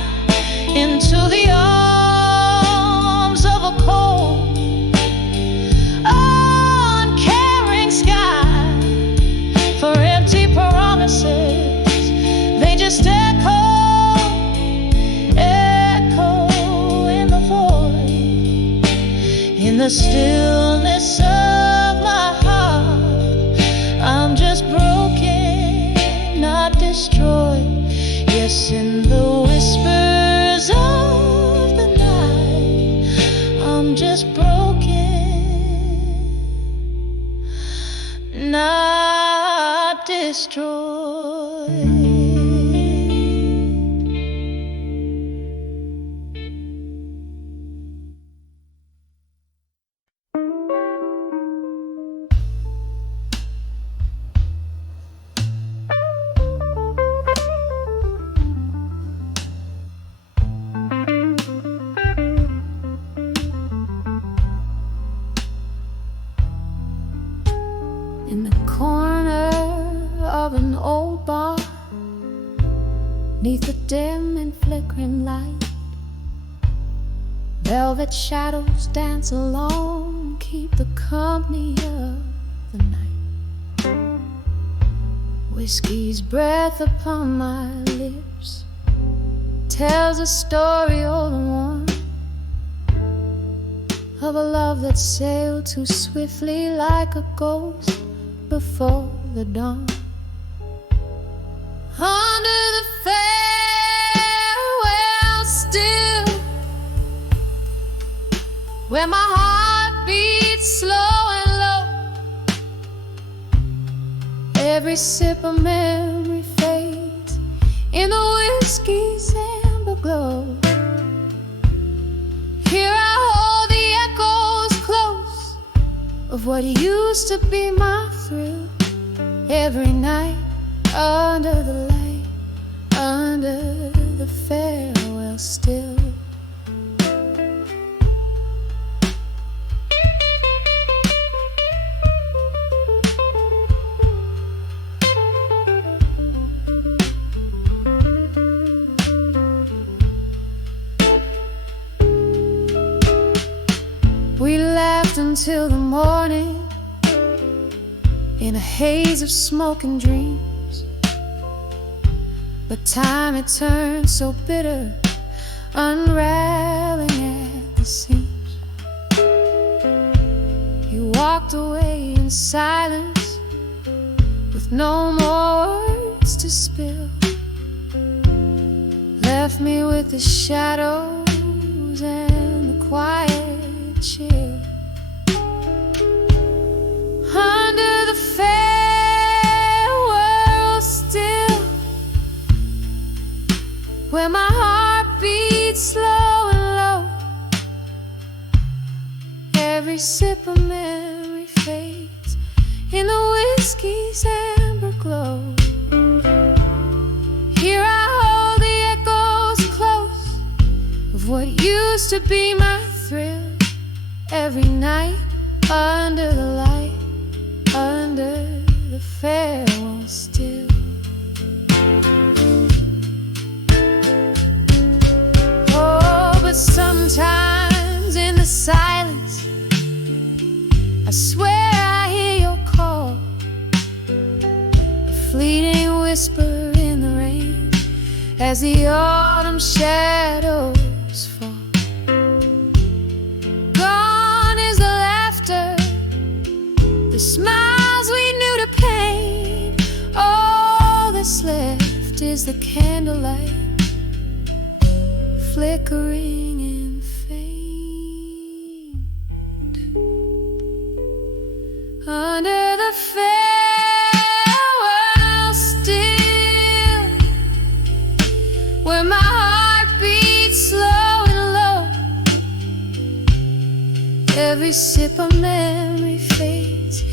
into the arms of a cold, uncaring sky, for empty promises, they just echo, echo in the void, in the stillness of my heart. I'm just broken, not destroyed. Yes, in the whispers of the night, I'm just broken, not destroyed. In the corner of an old bar, 'neath the dim and flickering light, velvet shadows dance along, keep the company of the night. Whiskey's breath upon my lips tells a story old and warm, of a love that sailed too swiftly like a ghost before the dawn. Under the farewell still, where my heart beats slow and low, every sip of memory fades in the whiskey's amber glow. Here I hold the echoes close of what used to be my thrill, every night under the light, under the farewell. well still. We laughed until the morning in a haze of smoke and dreams. But time it turned so bitter, unraveling at the seams. You walked away in silence with no more words to spill. Left me with the shadows and the quiet chill. Under the fair world still, where my heart beats slow and low, every sip of memory fades in the whiskey's amber glow. Here I hold the echoes close of what used to be my thrill. Every night under the light, under the farewell still. Oh, but sometimes in the silence, I swear I hear your call, a fleeting whisper in the rain as the autumn shadows fall. Gone is the laughter, the smiles we knew to pain. All that's left is the candlelight, flickering and faint. Under the farewell still, where my heart beats slow and low, every sip of memory fades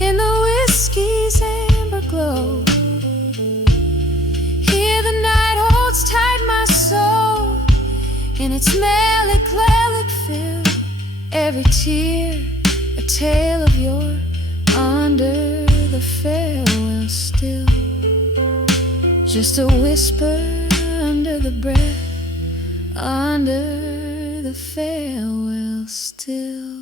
in the whiskey's amber glow. Here the night holds tight my soul in its melancholic fill. Every tear a tale of yore, under the farewell still. Just a whisper under the breath, under the farewell still.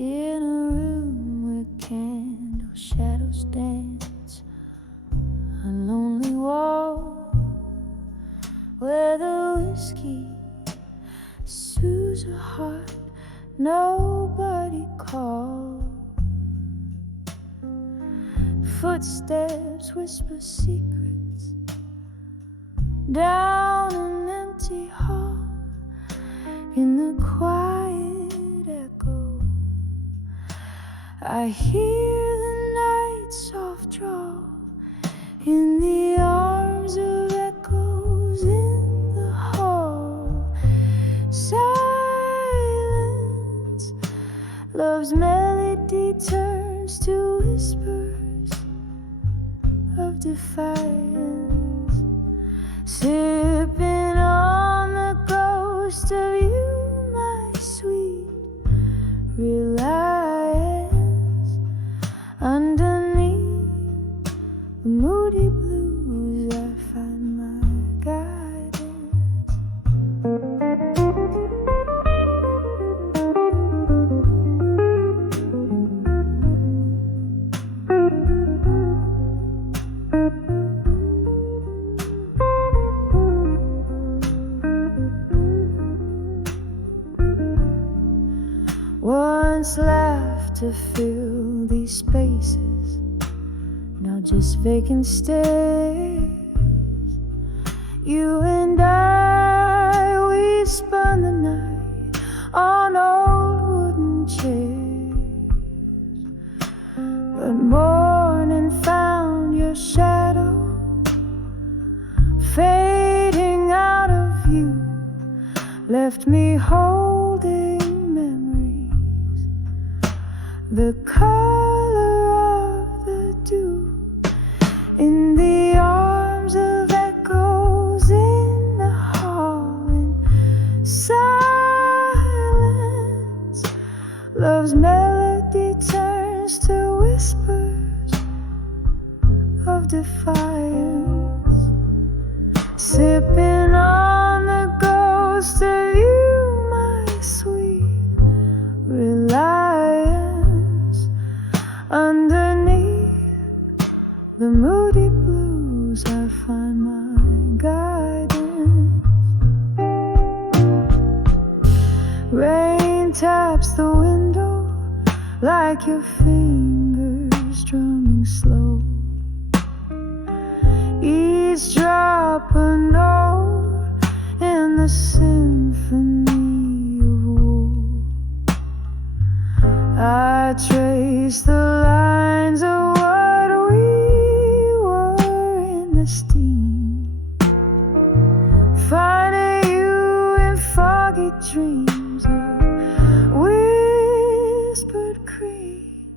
In a room where candle shadows dance, a lonely wall where the whiskey soothes a heart nobody called. Footsteps whisper secrets down an empty hall. In the quiet echo, I hear the night soft draw in the arms of echoes in the hall. Silence, love's melody turns to whispers of defiance, sipping on the ghost of you, my sweet reliance. Underneath the moody blues, I find my guidance. Once laughter filled these spaces, now just vacant stares. You and I, we spun the night left me holding memories, the color of the dew in the arms of echoes in the hall, in silence. Love's melody turns to whispers of defiance, sipping on the ghost of you, my sweet reliance. Underneath the moody blues, I find my guidance. Rain taps the window like your fingers drumming slow. Eavesdrop a note in the symphony of woe. I trace the lines of what we were in the steam, finding you in foggy dreams of whispered cream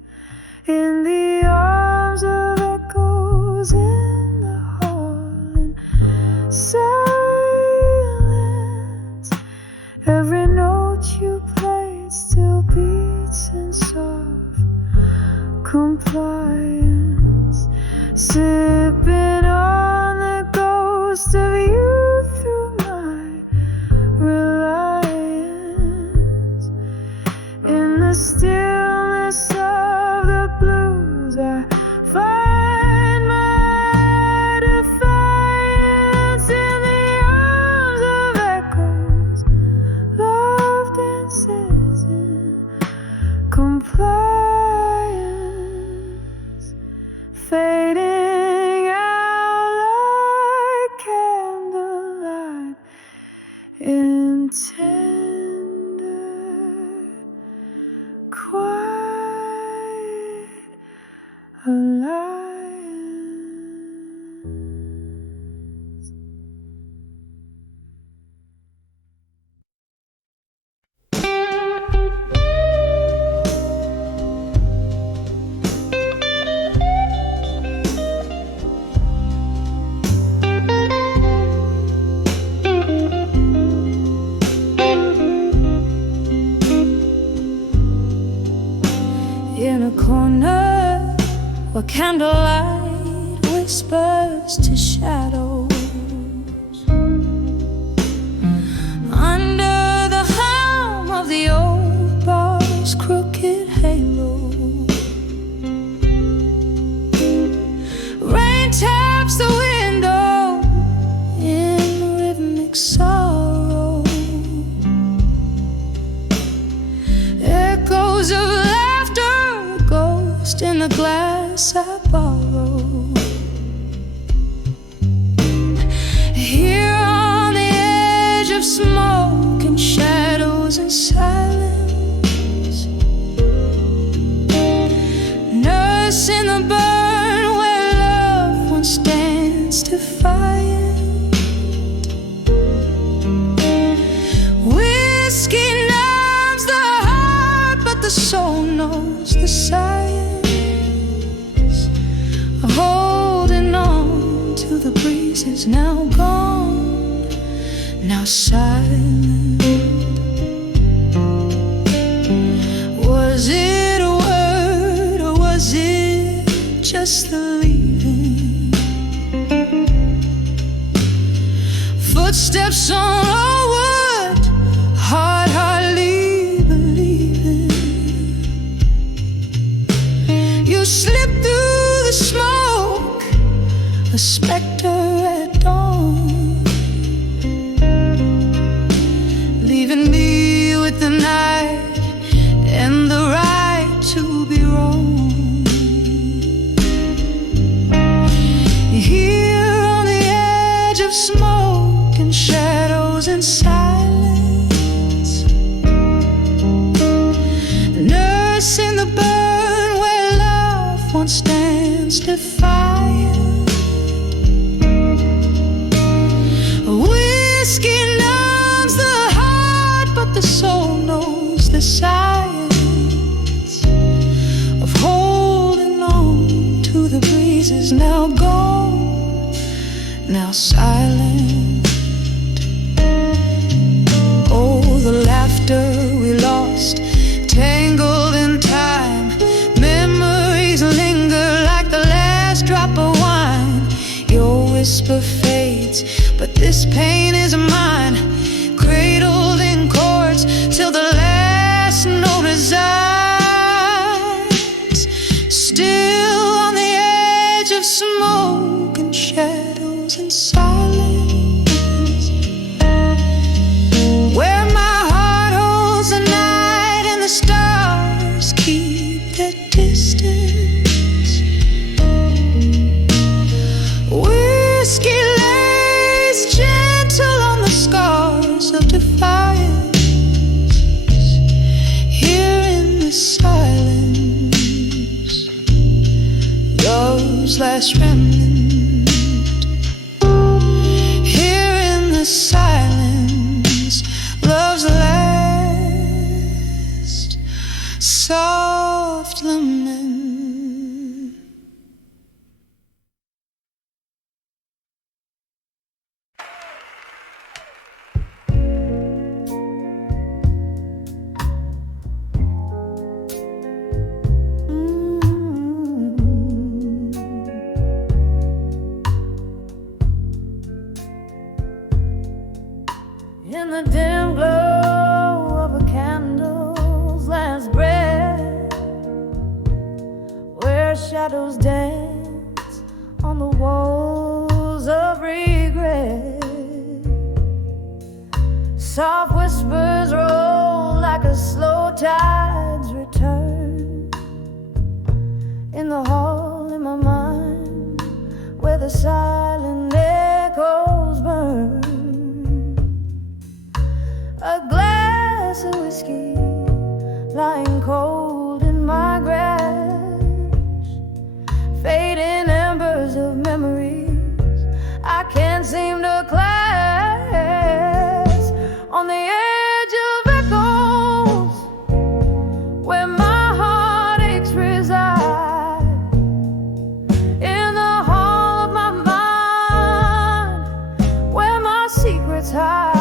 in the arms of echoes in the hall, in silence. Every note you played still beats in soft compliance, sipping on the ghost of you through my reliance. In the stillness of the blues, I find my defiance. In the arms of echoes, love dances in compliance, fading out like candlelight in tender, quiet alliance. In a corner where candlelight whispers to shadows, under the helm of the old bar's crooked halo, rain taps the window in rhythmic sorrow, echoes of in the glass I borrow. Here on the edge of smoke and shadows and silence, nursing the burn where love once danced defiant. Whiskey numbs the heart, but the soul knows the science. Holding on to the breezes now gone, now silent. Was it a word or was it just the leaving? Footsteps on old wood, heart hardly believing. You slipped through the smoke, a specter at dawn, leaving me with the night and the right to be wrong. Here on the edge of smoke and shadows and silence, nursing the burn where love once stands defiant. Whiskey numbs the heart, last remnant. Here in the silence, love's last soft lament. In the dim glow of a candle's last breath, where shadows dance on the walls of regret, soft whispers roll like a slow tide's return. In the hall in my mind, where the silent echoes burn, a glass of whiskey lying cold in my grasp, fading embers of memories I can't seem to clasp. On the edge of echoes, where my heartaches reside, in the hall of my mind, where my secrets hide.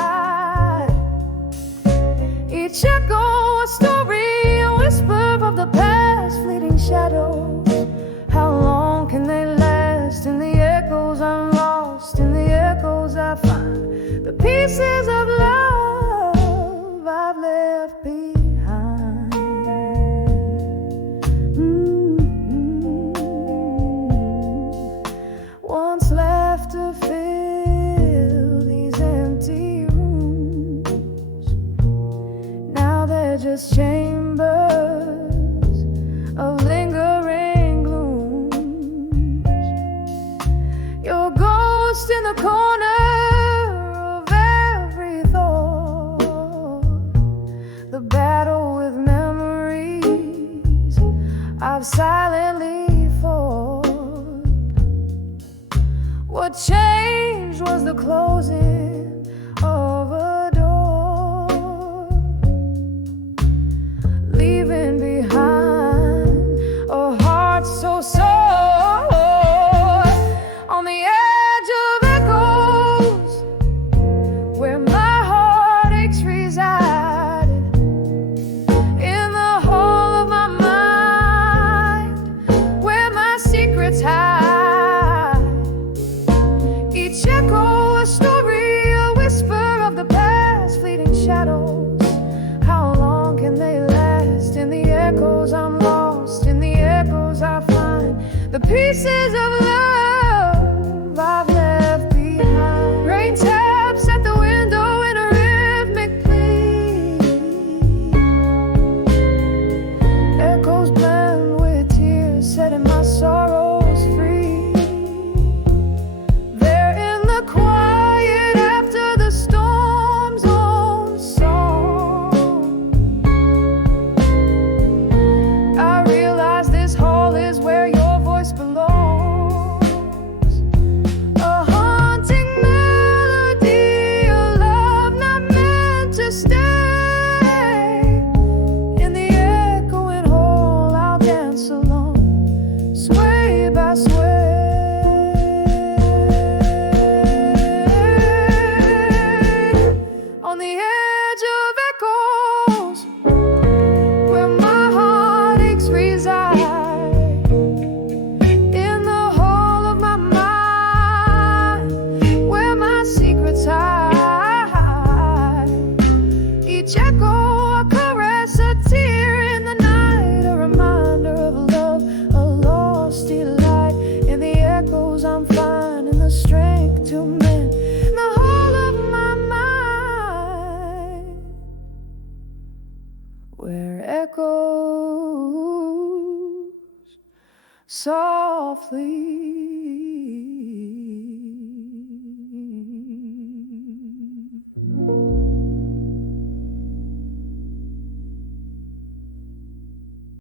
Each echo a story, a whisper of the past, fleeting shadows. How long can they last? In the echoes I'm lost, in the echoes I find the pieces of love I've left behind. Once left to fill these empty rooms, now they're just chambers of lingering glooms. Your ghost in the corner of every thought, the battle with memories I've silently fought. What changed was the closing of a door, leaving behind a heart so sore. On the edge of echoes, where my heartaches reside, in the hall of my mind, where my secrets hide. Each echo a story, a whisper of the past, fleeting shadows. How long can they last? In the echoes I'm lost, in the echoes I find the pieces of love I've left behind. Rain taps at the window in a rhythmic plea, echoes blend with tears, setting my sorrows free. They're in the quiet after the storm's own song. I realize this hall is where your voice belongs. A haunting melody, a love not meant to stay. In the echoing hall I'll dance alone, sway by sway. On the edge of echoes, where my heartaches reside, in the hall of my mind, where my secrets hide. Each echo a caress, a tear in the night, a reminder of love, a lost delight. In the echoes I'm finding the strength to mend the whole of my mind, where echoes softly